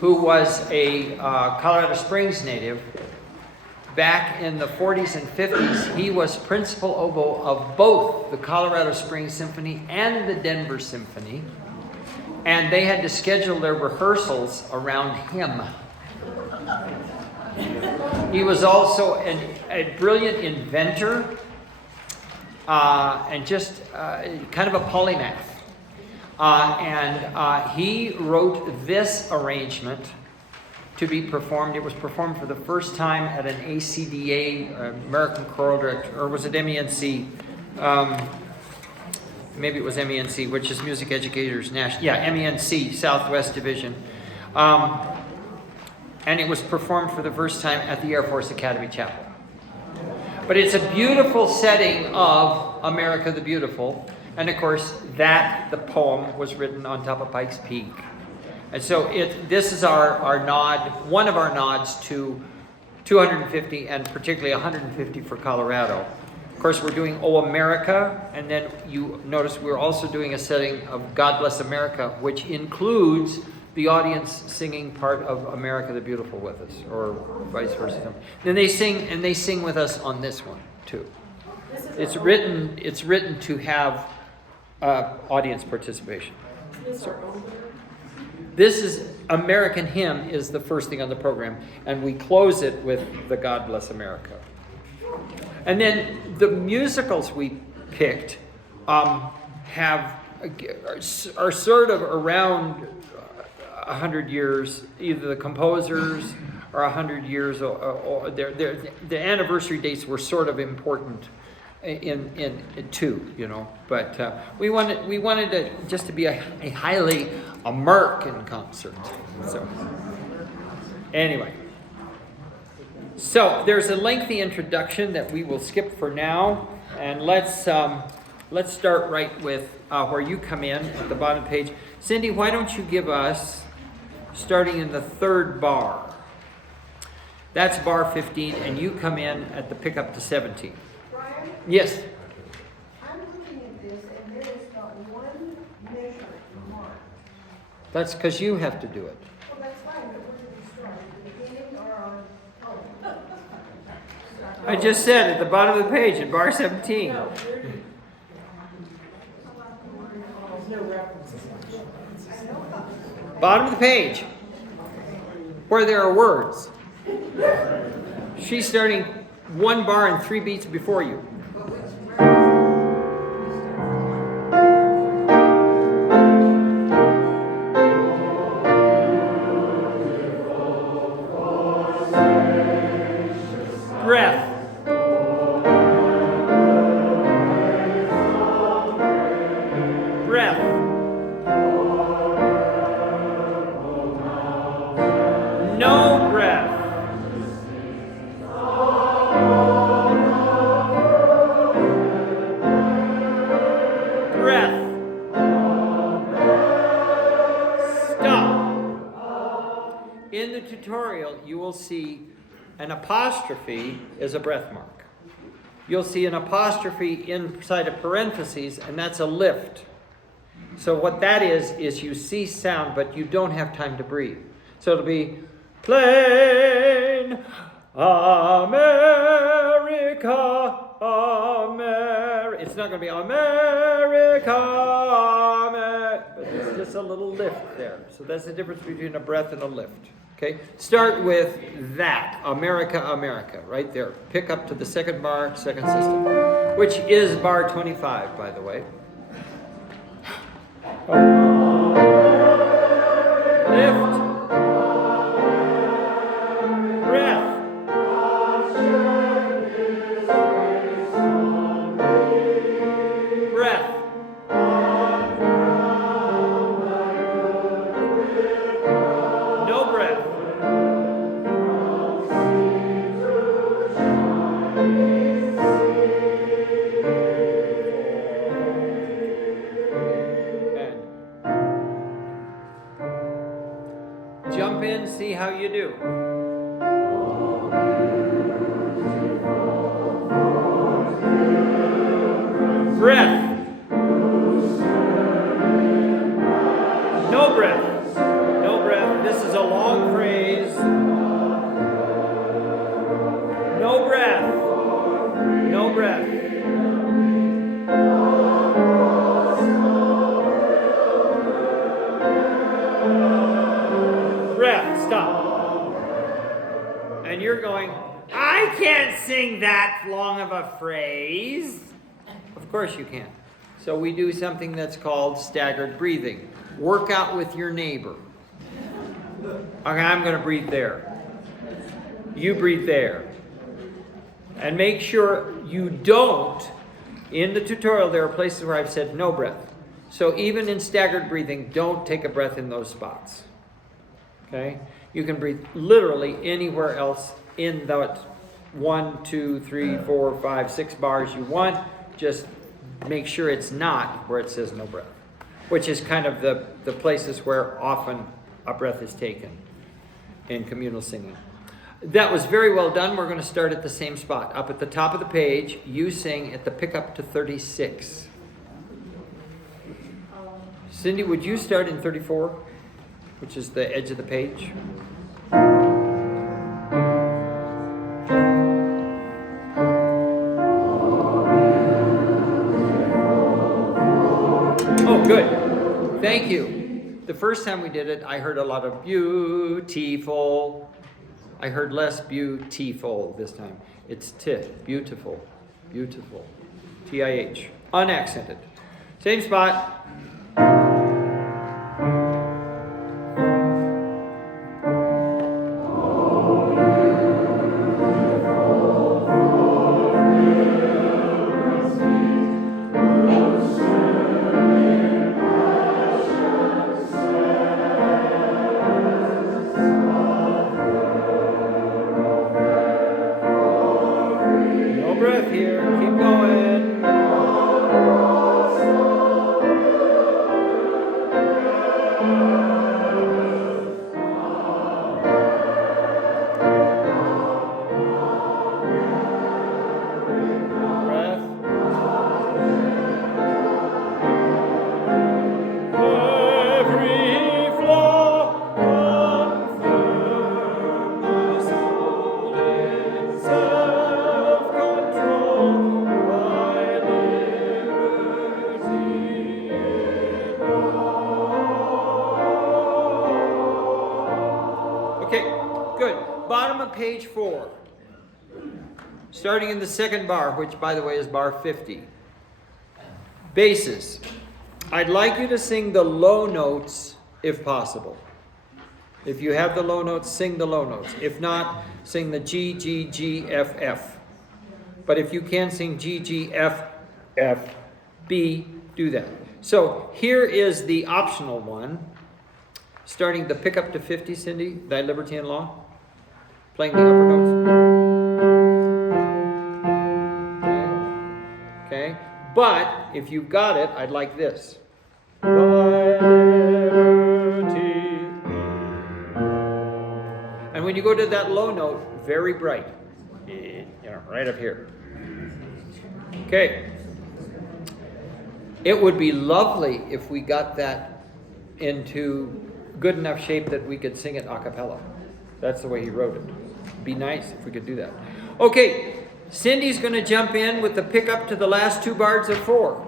who was a Colorado Springs native. Back in the 40s and 50s, he was principal oboe of both the Colorado Springs Symphony and the Denver Symphony. And they had to schedule their rehearsals around him. He was also a brilliant inventor and just kind of a polymath. He wrote this arrangement to be performed. It was performed for the first time at an ACDA, American Choral Director, or was it MENC? Maybe it was MENC, which is Music Educators National. Yeah, MENC, Southwest Division. And it was performed for the first time at the Air Force Academy Chapel. But it's a beautiful setting of America the Beautiful. And of course, the poem was written on top of Pikes Peak. And so this is our nod, one of our nods to 250 and particularly 150 for Colorado. Of course, we're doing O America, and then you notice we're also doing a setting of God Bless America, which includes the audience singing part of America the Beautiful with us, or vice versa. Then they sing with us on this one too. It's written to have audience participation. This is American Hymn is the first thing on the program, and we close it with the God Bless America. And then the musicals we picked are sort of around 100 years. Either the composers are 100 years, or the anniversary dates were sort of important in two, you know. But we wanted it just to be a highly American concert. So anyway. So there's a lengthy introduction that we will skip for now, and let's start right with where you come in at the bottom of the page. Cindy, why don't you give us, starting in the third bar. That's bar 15, and you come in at the pickup to 17. Brian, Yes. I'm looking at this and there is not one measure marked. That's because you have to do it. Well, that's fine, but where did we start? At the beginning or on? I just said at the bottom of the page at bar 17. No, there's no references. I know. Bottom of the page, where there are words. She's starting one bar and 3 beats before you. in the tutorial, you will see an apostrophe is a breath mark. You'll see an apostrophe inside of parentheses, and that's a lift. So what that is you see sound, but you don't have time to breathe. So it'll be plain America, America. It's not going to be America, but it's just a little lift there. So that's the difference between a breath and a lift. Okay, start with that, America, America, right there. Pick up to the second bar, second system, which is bar 25, by the way. Lift. Breath. Breath. No breath. And jump in, see how you do. Breath. No breath. No breath. This is a long phrase. No breath. No breath. Breath. Stop. And you're going, I can't sing that long of a phrase. Of course you can. So we do something that's called staggered breathing. Work out with your neighbor. Okay, I'm going to breathe there. You breathe there. And make sure you don't. In the tutorial, there are places where I've said no breath. So even in staggered breathing, don't take a breath in those spots. Okay? You can breathe literally anywhere else in that 1, 2, 3, 4, 5, 6 bars you want. Just make sure it's not where it says no breath, which is kind of the places where often a breath is taken in communal singing. That was very well done. We're going to start at the same spot. Up at the top of the page, you sing at the pickup to 36. Cindy, would you start in 34, which is the edge of the page? Oh, good. Thank you. The first time we did it, I heard a lot of beautiful. I heard less beautiful this time. It's T, beautiful, beautiful. T-I-H, unaccented. Same spot. Breath here, keep going. Breath. Every flaw confirm my soul in self-control, my liberty in law. Okay, good. Bottom of page 4. Starting in the second bar, which by the way is bar 50. Basses. I'd like you to sing the low notes if possible. If you have the low notes, sing the low notes. If not, sing the G, G, G, F, F. But if you can sing G, G, F, F, B, do that. So here is the optional one. Starting the pickup to 50, Cindy, thy liberty in law. Playing the upper notes. Okay. But if you've got it, I'd like this. Thy liberty. when you go to that low note, very bright. You know, right up here. Okay. It would be lovely if we got that into good enough shape that we could sing it a cappella. That's the way he wrote it. It'd be nice if we could do that. Okay, Cindy's going to jump in with the pickup to the last 2 bars of 4.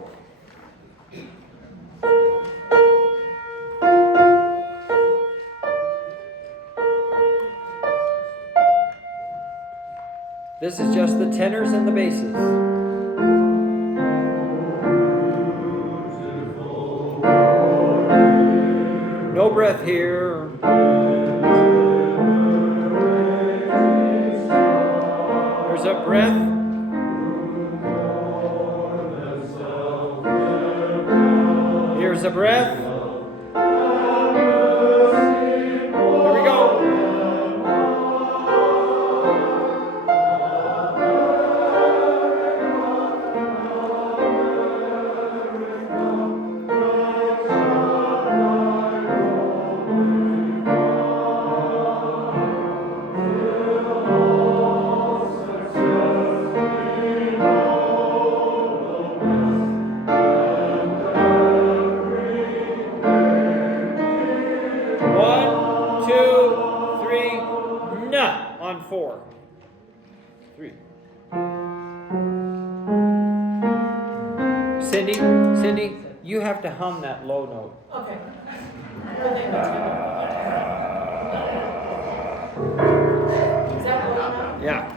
This is just the tenors and the basses. No breath here. There's a breath. Here's a breath. Here we go. On 4. 3. Cindy, you have to hum that low note. Okay. Is that low enough? Yeah.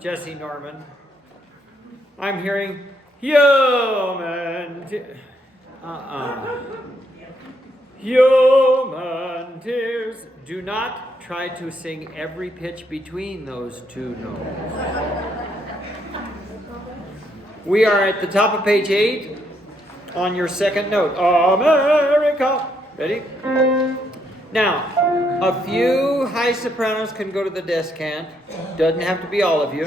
Jesse Norman. I'm hearing human human tears. Do not try to sing every pitch between those 2 notes. We are at the top of page 8 on your second note. America. Ready? Now, a few high sopranos can go to the descant. Doesn't have to be all of you.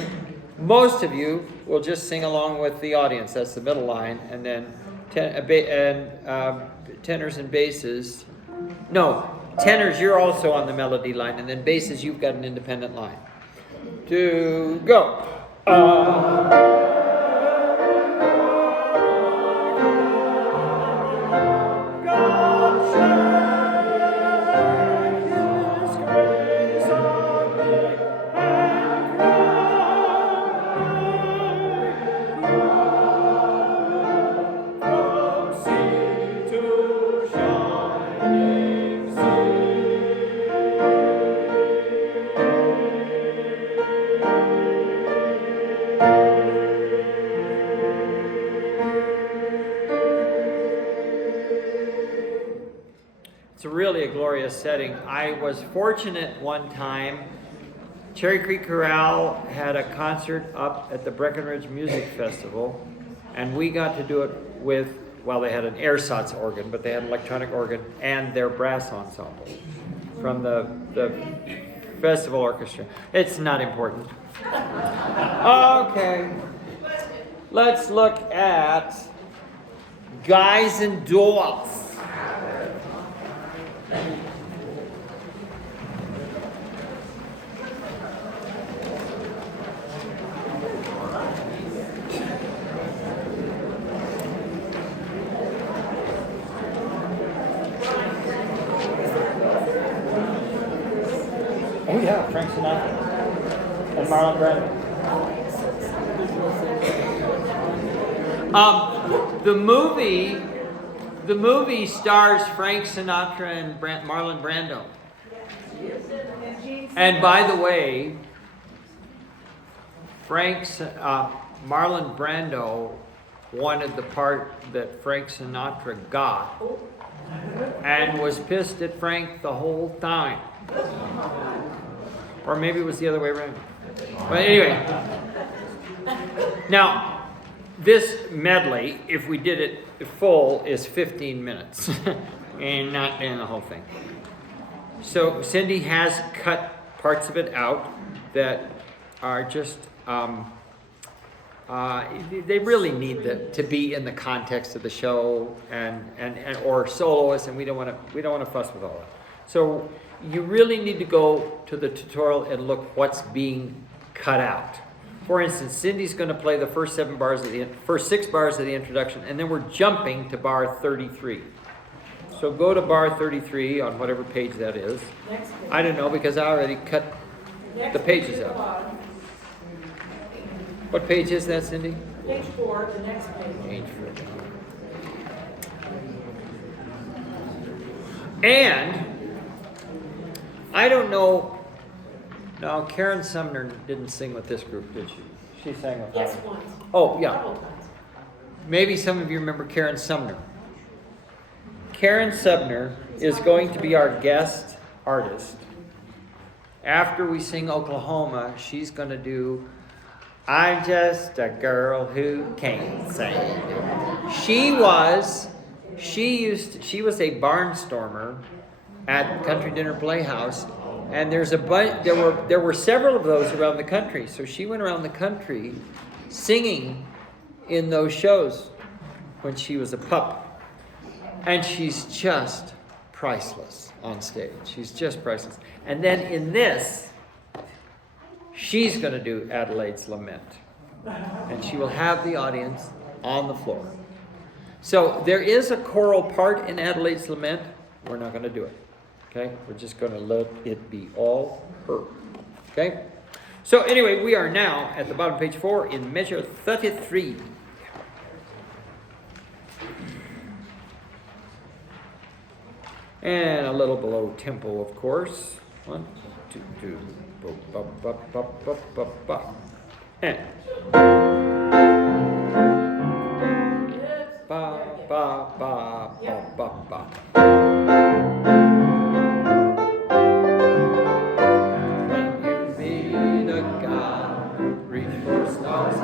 Most of you will just sing along with the audience. That's the middle line. And then tenors and basses. No, tenors, you're also on the melody line. And then basses, you've got an independent line. 2, go. It's really a glorious setting. I was fortunate one time. Cherry Creek Chorale had a concert up at the Breckenridge Music Festival, and we got to do it with, well, they had an ersatz organ, but they had an electronic organ and their brass ensemble from the festival orchestra. It's not important. Okay. Let's look at Guys and Dolls. Oh yeah, Frank Sinatra and Marlon Brando. The movie stars Frank Sinatra and Marlon Brando. And by the way, Marlon Brando wanted the part that Frank Sinatra got and was pissed at Frank the whole time. Or maybe it was the other way around. But anyway, now this medley, if we did it full, is 15 minutes and not doing the whole thing. So Cindy has cut parts of it out that are just they really need to be in the context of the show and or soloists, and we don't want to fuss with all that. So you really need to go to the tutorial and look what's being cut out. For instance, Cindy's going to play the first 6 bars of the introduction, and then we're jumping to bar 33. So go to bar 33 on whatever page that is. I don't know because I already cut the pages out. What page is that, Cindy? Page 4, the next page. Page 4. And I don't know. No, Karen Sumner didn't sing with this group, did she? She sang with Yes, us. once. Oh, yeah. Several times. Maybe some of you remember Karen Sumner. Karen Sumner is going to be our guest artist. After we sing Oklahoma, she's going to do I'm Just a Girl Who Can't Sing. She was a barnstormer at Country Dinner Playhouse, and there were several of those around the country. So she went around the country singing in those shows when she was a pup. And she's just priceless on stage. She's just priceless. And then in this, she's going to do Adelaide's Lament. And she will have the audience on the floor. So there is a choral part in Adelaide's Lament. We're not going to do it. Okay? We're just going to let it be all her. Okay? So anyway, we are now at the bottom of page 4 in measure 33. And a little below tempo, of course. 1, 2, 2. Ba, ba, ba, ba, ba, ba. And. Ba, ba, ba, ba, ba, ba. When you meet a guy, reach for stars.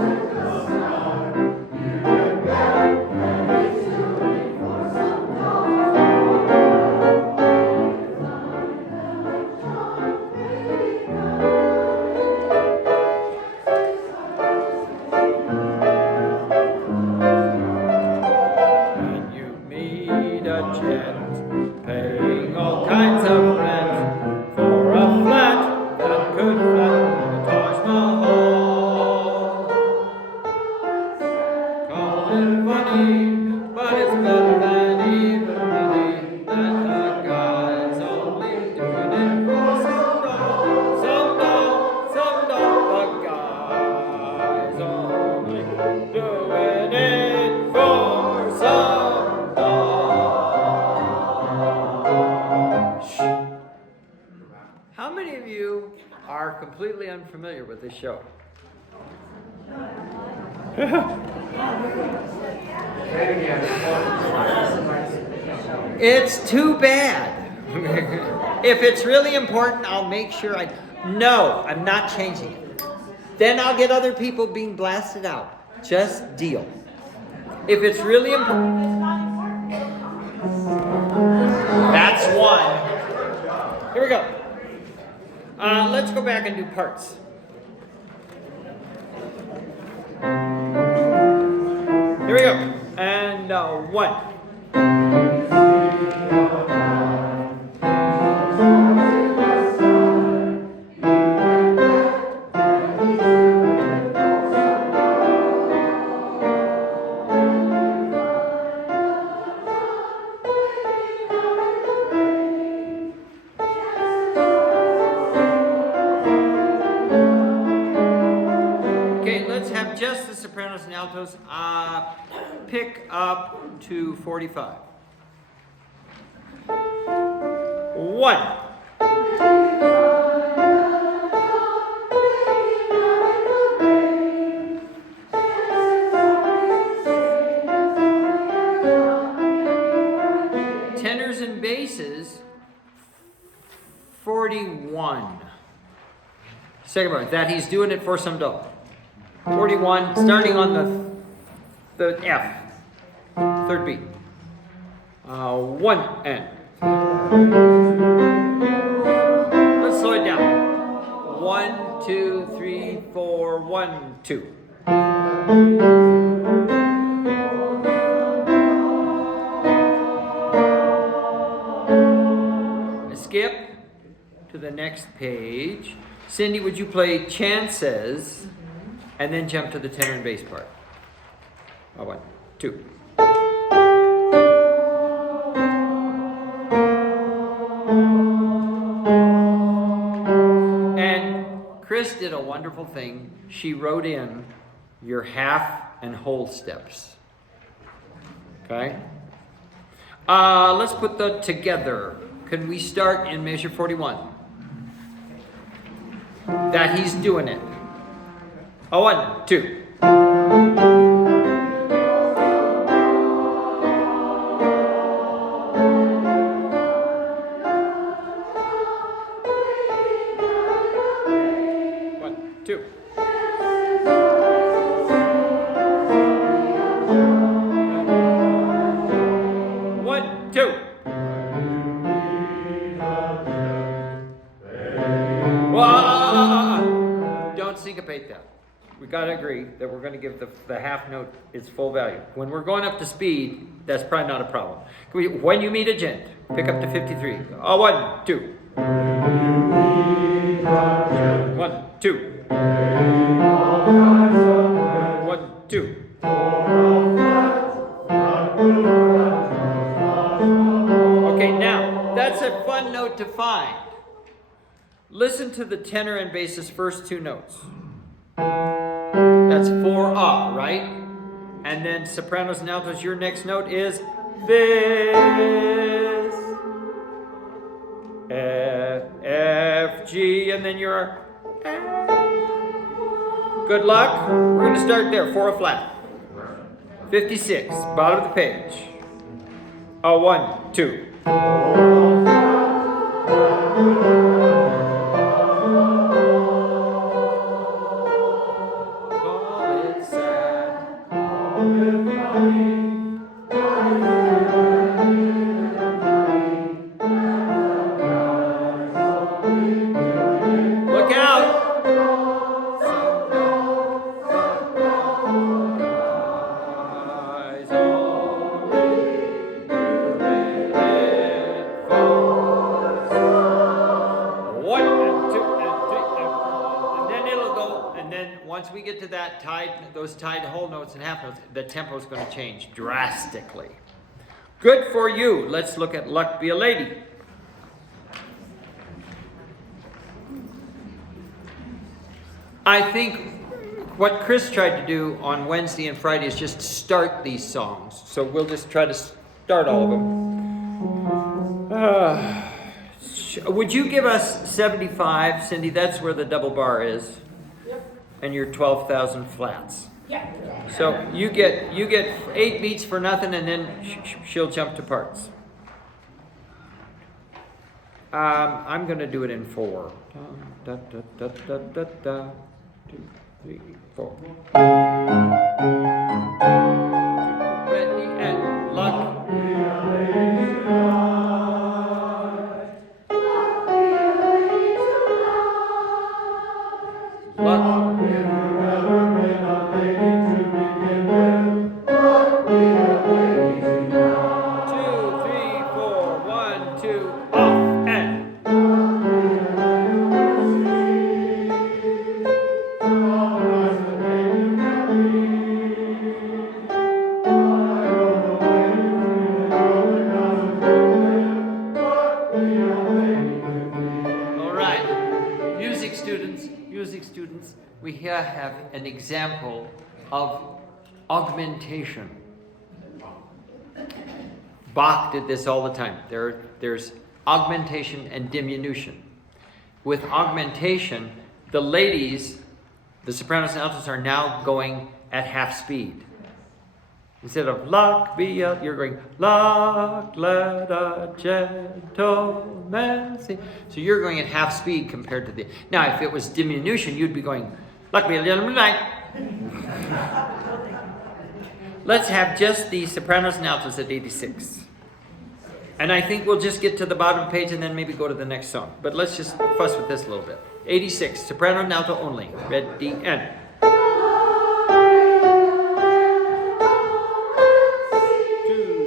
Completely unfamiliar with this show. It's too bad. If it's really important, I'll make sure No, I'm not changing it. Then I'll get other people being blasted out. Just deal. If it's really important. That's one. Here we go. Let's go back and do parts. Here we go. And 1. sopranos and altos, pick up to 45. 1. Tenors and basses, 41. Second part, that he's doing it for some dough. 41, starting on the F, third beat. 1 and. Let's slow it down. 1, 2, 3, 4, 1, 2. Skip to the next page. Cindy, would you play Chances and then jump to the tenor and bass part? 1, 2. And Chris did a wonderful thing. She wrote in your half and whole steps. Okay? Let's put that together. Can we start in measure 41? That he's doing it. 1, 2. Don't syncopate that. We got to agree that we're going to give the half note its full value. When we're going up to speed, that's probably not a problem. When you meet a gent, pick up to 53. 1, 2. 1, 2. 1, 2. Okay, now, that's a fun note to find. Listen to the tenor and bass's first two notes. That's 4 right? And then sopranos and altos, your next note is this. F, G, and then your F. Good luck. We're going to start there, 4 flat. 56, bottom of the page. 1, 2. Look out! Once we get to that those tied whole notes and half notes, the tempo is going to change drastically. Good for you. Let's look at Luck Be a Lady. I think what Chris tried to do on Wednesday and Friday is just start these songs. So we'll just try to start all of them. Would you give us 75, Cindy? That's where the double bar is. And your 12,000 flats. Yeah. So you get 8 beats for nothing, and then she'll jump to parts. I'm going to do it in 4. Da, da, da, da, da, da. 2, 3, 4. Ready and luck. Luck. Music students, we here have an example of augmentation. Bach did this all the time. There's augmentation and diminution. With augmentation, the ladies, the sopranos and altos, are now going at half speed. Instead of luck be up, you're going luck, let a gentleman sing. So you're going at half speed compared to the. Now, if it was diminution, you'd be going luck be a gentleman tonight. Let's have just the sopranos and altos at 86. And I think we'll just get to the bottom page and then maybe go to the next song. But let's just fuss with this a little bit. 86, soprano and alto only. Ready, and. 2,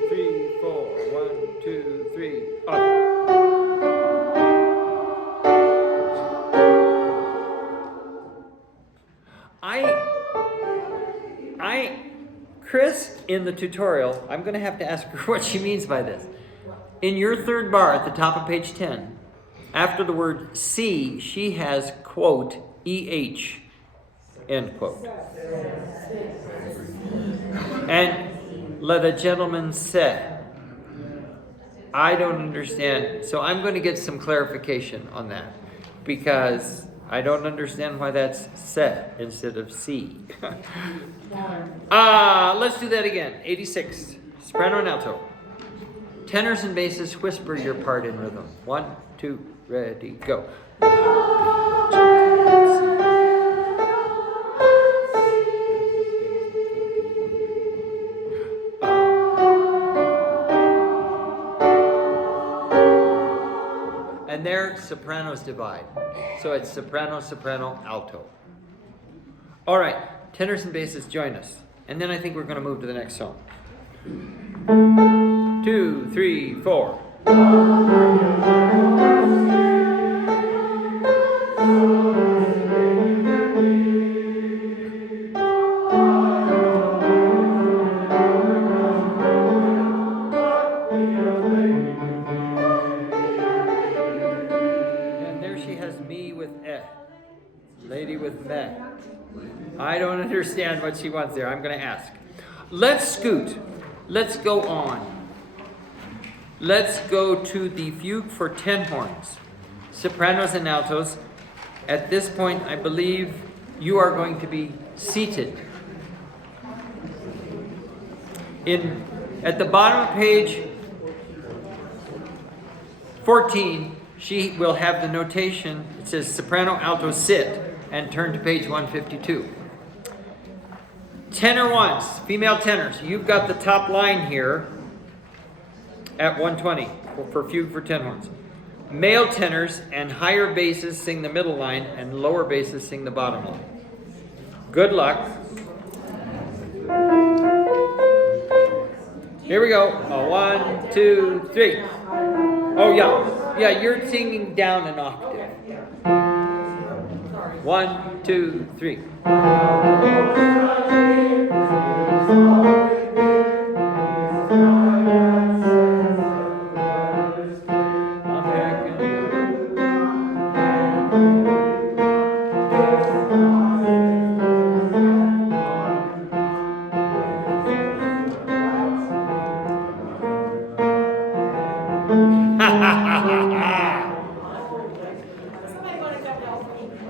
3, 4, 1, 2, 3, up. Chris, in the tutorial, I'm going to have to ask her what she means by this. In your third bar at the top of page 10, after the word C, she has, quote, EH, end quote. And let a gentleman say. I don't understand. So I'm going to get some clarification on that because I don't understand why that's set instead of C. Let's do that again. 86, soprano and alto. Tenors and basses, whisper your part in rhythm. 1, 2, ready, go. And there, sopranos divide. So it's soprano, soprano, alto. All right, tenors and basses, join us. And then I think we're going to move to the next song. 2, 3, 4. And there she has me with eh, lady with meh. I don't understand what she wants there. I'm going to ask. Let's scoot. Let's go on. Let's go to the fugue for 10 horns. Sopranos and altos. At this point, I believe you are going to be seated. At the bottom of page 14, she will have the notation. It says soprano, alto, sit, and turn to page 152. Tenor ones, female tenors. You've got the top line here at 120 for fugue for 10 horns. Male tenors and higher basses sing the middle line and lower basses sing the bottom line. Good luck. Here we go. 1, 2, 3. Oh yeah. Yeah, you're singing down an octave. 1, 2, 3.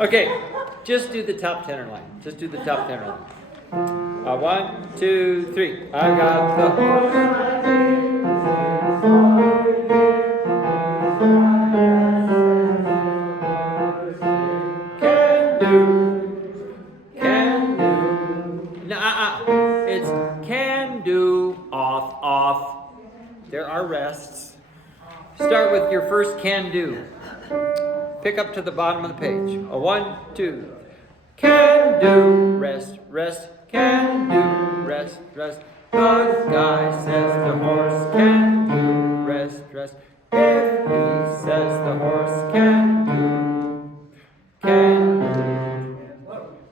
Okay, just do the top tenor line. Just do the top tenor line. 1, 2, 3. I got the horse. Can do. No, it's can do, off. There are rests. Start with your first can do. Pick up to the bottom of the page. 1, 2. Can do, rest, can do, rest. The guy says the horse can do, rest. If he says the horse can do.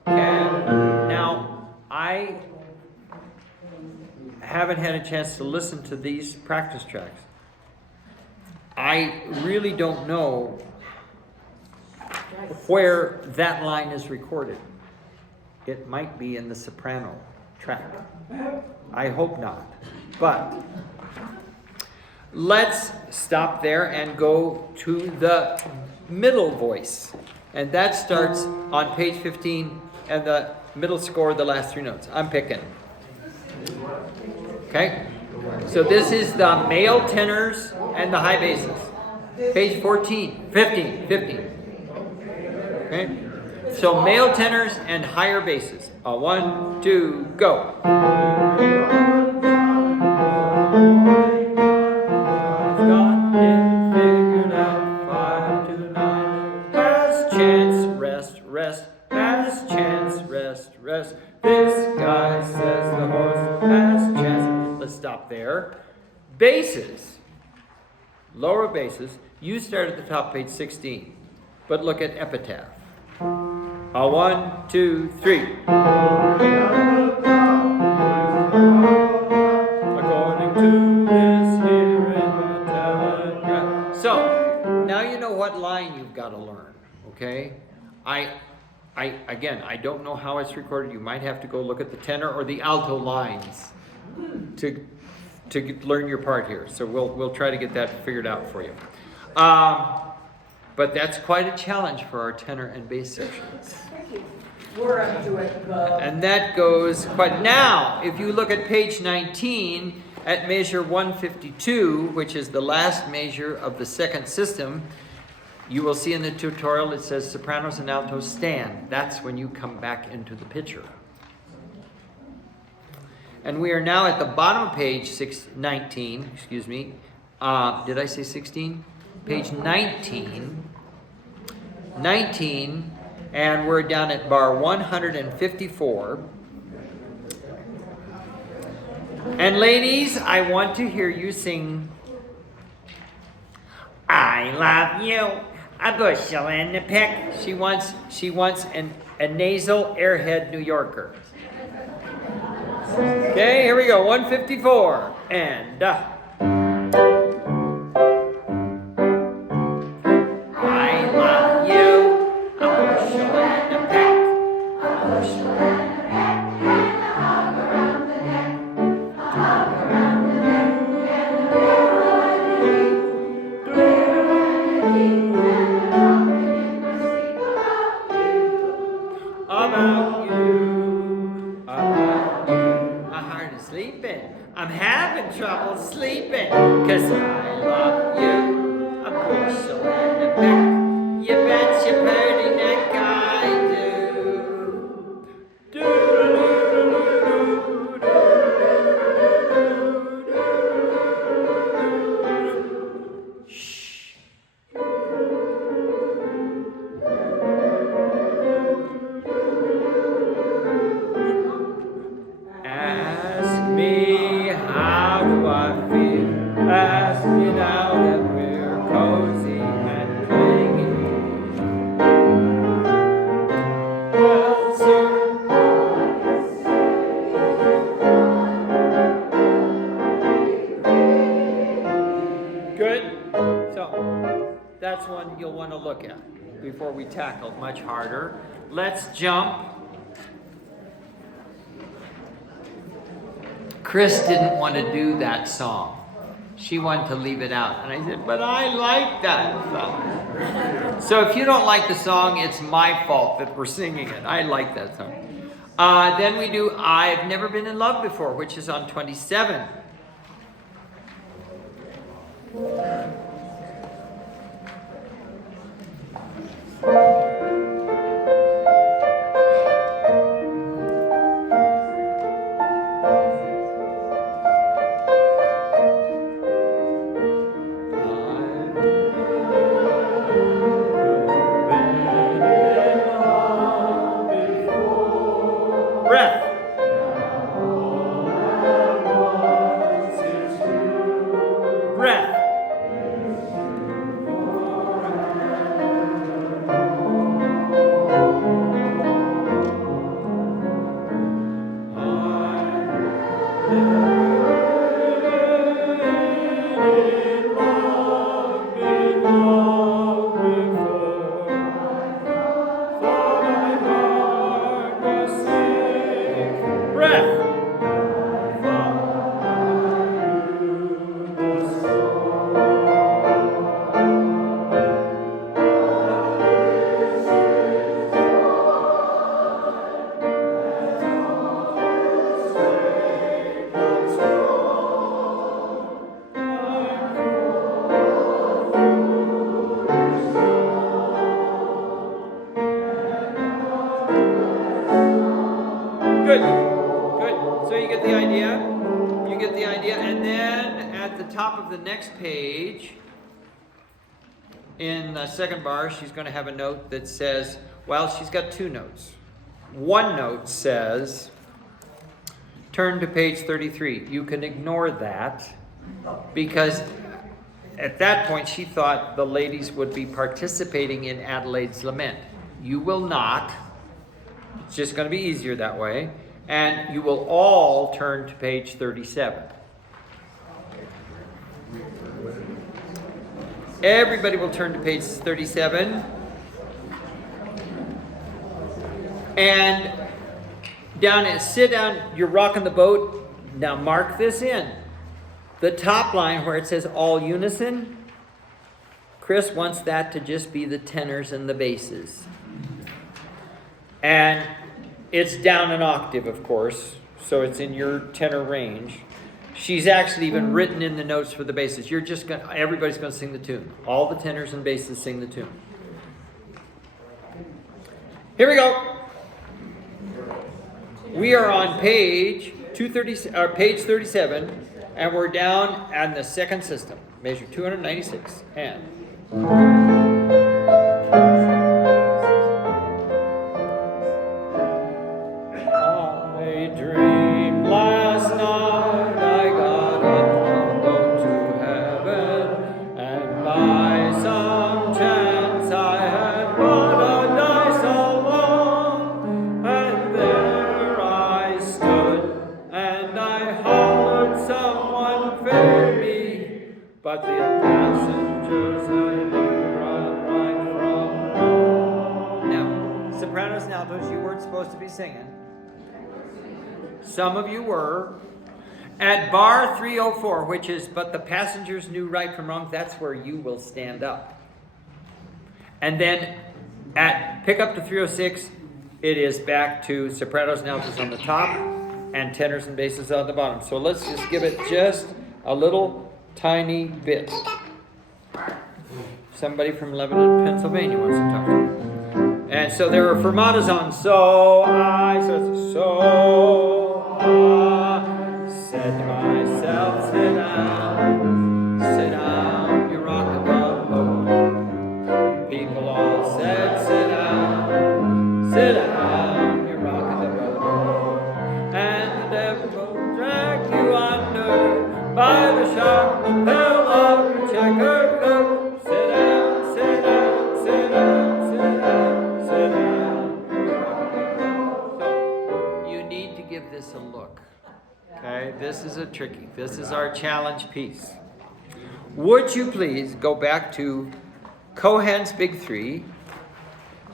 Now, I haven't had a chance to listen to these practice tracks. I really don't know where that line is recorded. It might be in the soprano. track. I hope not. But let's stop there and go to the middle voice. And that starts on page 15 and the middle score, the last 3 notes. I'm picking. Okay? So this is the male tenors and the high basses. Page 15. Okay? So male tenors and higher basses. 1, 2, go. Got it figured out, 5 to 9. Has chance, rest, rest. Has chance, rest, rest. This guy says the horse has chance. Let's stop there. Basses, lower basses. You start at the top, page 16. But look at epitaph. 1, 2, 3. According to this here in the telegraph. So, now you know what line you've got to learn, okay? Again, I don't know how it's recorded. You might have to go look at the tenor or the alto lines to learn your part here. So we'll try to get that figured out for you. But that's quite a challenge for our tenor and bass sections. We're up to it, Bob. And that goes quite. Now, if you look at page 19 at measure 152, which is the last measure of the second system, you will see in the tutorial it says sopranos and altos stand. That's when you come back into the picture. And we are now at the bottom of page 19, excuse me. Did I say 16? Page 19. 19, and we're down at bar 154. And ladies, I want to hear you sing I love you, a bushel and a peck. She wants a nasal airhead New Yorker. Okay, here we go. 154. And I love you, a bushel and a peck. A bushel and a peck, and a hug around the neck. A hug around the neck, and a melody. About you, my heart is sleeping. I'm having trouble sleeping, 'cause I love you, a bushel and a peck. You bet your pretty neck I do. Shh. Ask me how do I feel. Ask me now that we're cozy and clingy. Well, sir, good. So that's one you'll want to look at before we tackle much harder. Let's jump. Chris didn't want to do that song. She wanted to leave it out. And I said, but I like that song. So if you don't like the song, it's my fault that we're singing it. I like that song. Then we do I've Never Been in Love Before, which is on 27. Breath. Breath. Good. Good. So you get the idea? You get the idea. And then at the top of the next page, in the second bar, she's going to have a note that says, well, she's got two notes. One note says, turn to page 33. You can ignore that because at that point she thought the ladies would be participating in Adelaide's lament. You will not. It's just going to be easier that way. And you will all turn to page 37. Everybody will turn to page 37. And sit down, you're rocking the boat. Now mark this in. The top line where it says all unison, Chris wants that to just be the tenors and the basses. And it's down an octave, of course, so it's in your tenor range. She's actually even written in the notes for the basses. Everybody's going to sing the tune. All the tenors and basses sing the tune. Here we go. We are on page 37, and we're down on the second system, measure 296, and. I dreamed last night I got up on boat to heaven, and by some chance I had bought a dice along, and there I stood, and I hollered someone fed me, but the passengers I knew right from home. Now, sopranos and altos, you weren't supposed to be singing. Some of you were. At bar 304, which is, but the passengers knew right from wrong, that's where you will stand up. And then at pick up to 306, it is back to sopranos and altos on the top and tenors and basses on the bottom. So let's just give it just a little tiny bit. Somebody from Lebanon, Pennsylvania wants to talk to me. And so there are fermatas on so I, so it's so I said to myself, sit down, you're rocking the boat. People all said, sit down, you're rocking the boat. And the devil will drag you under by the sharp lapel of your checkered coat. Sit down, sit down, sit down, sit down, sit down. So you need to give this a look. Okay, this is this is our challenge piece. Would you please go back to Cohen's Big Three,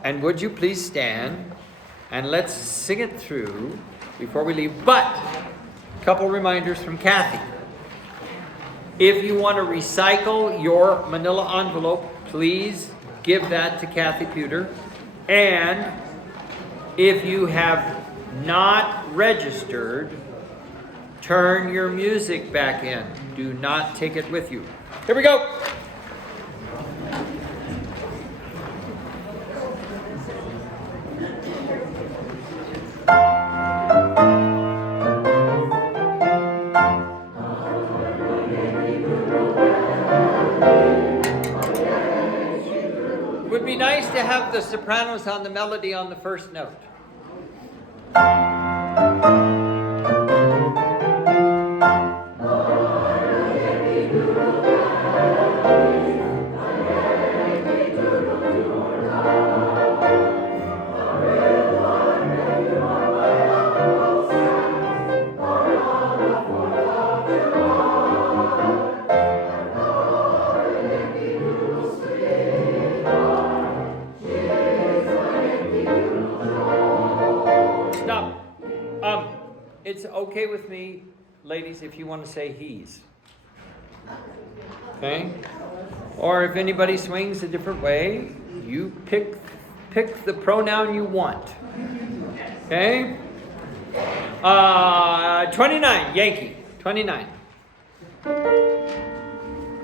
and would you please stand, and let's sing it through before we leave. But, a couple reminders from Kathy. If you want to recycle your manila envelope, please give that to Kathy Pewter. And if you have not registered, turn your music back in. Do not take it with you. Here we go. Would be nice to have the sopranos on the melody on the first note. It's okay with me, ladies, if you want to say he's. Okay? Or if anybody swings a different way, you pick the pronoun you want. Okay? 29, Yankee. 29.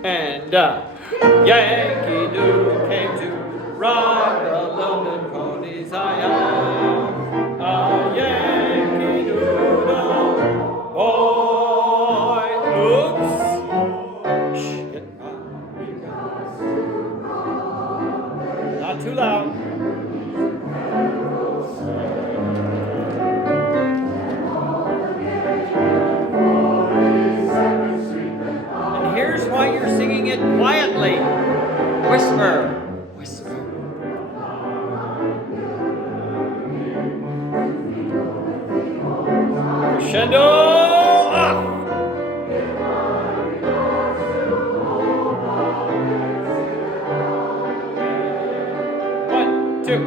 And Yankee Doodle came to ride the London ponies. I am a Yankee Doodle. Crescendo off. 1, 2. 1,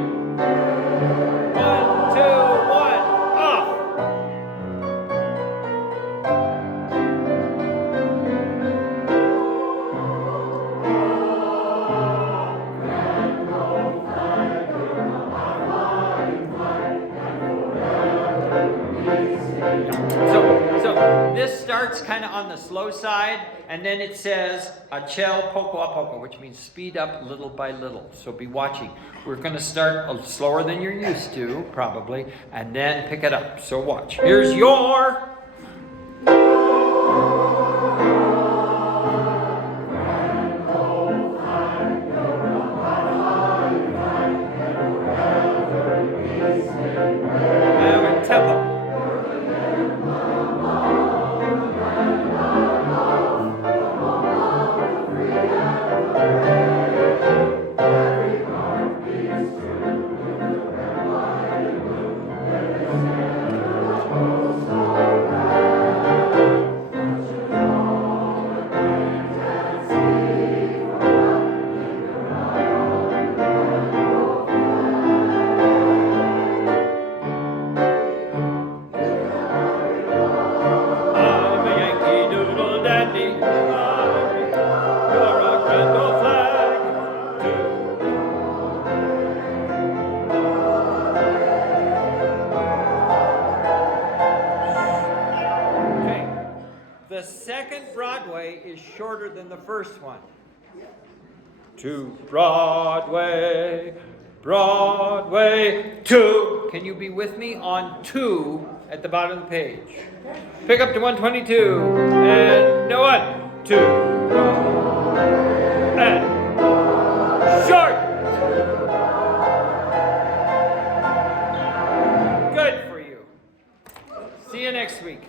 2, 1, off. So this starts kind of on the slow side, and then it says "Achel poco a poco," which means speed up little by little. So be watching. We're going to start slower than you're used to, probably, and then pick it up. So watch. Here's your. And tempo. I'm a Yankee Doodle Dandy. You're a grand old flag. Okay. The second Broadway is shorter than the first one. To Broadway, Broadway, to. Can you be with me on two at the bottom of the page? Pick up to 122 and no 1, 2, and short. Good for you. See you next week.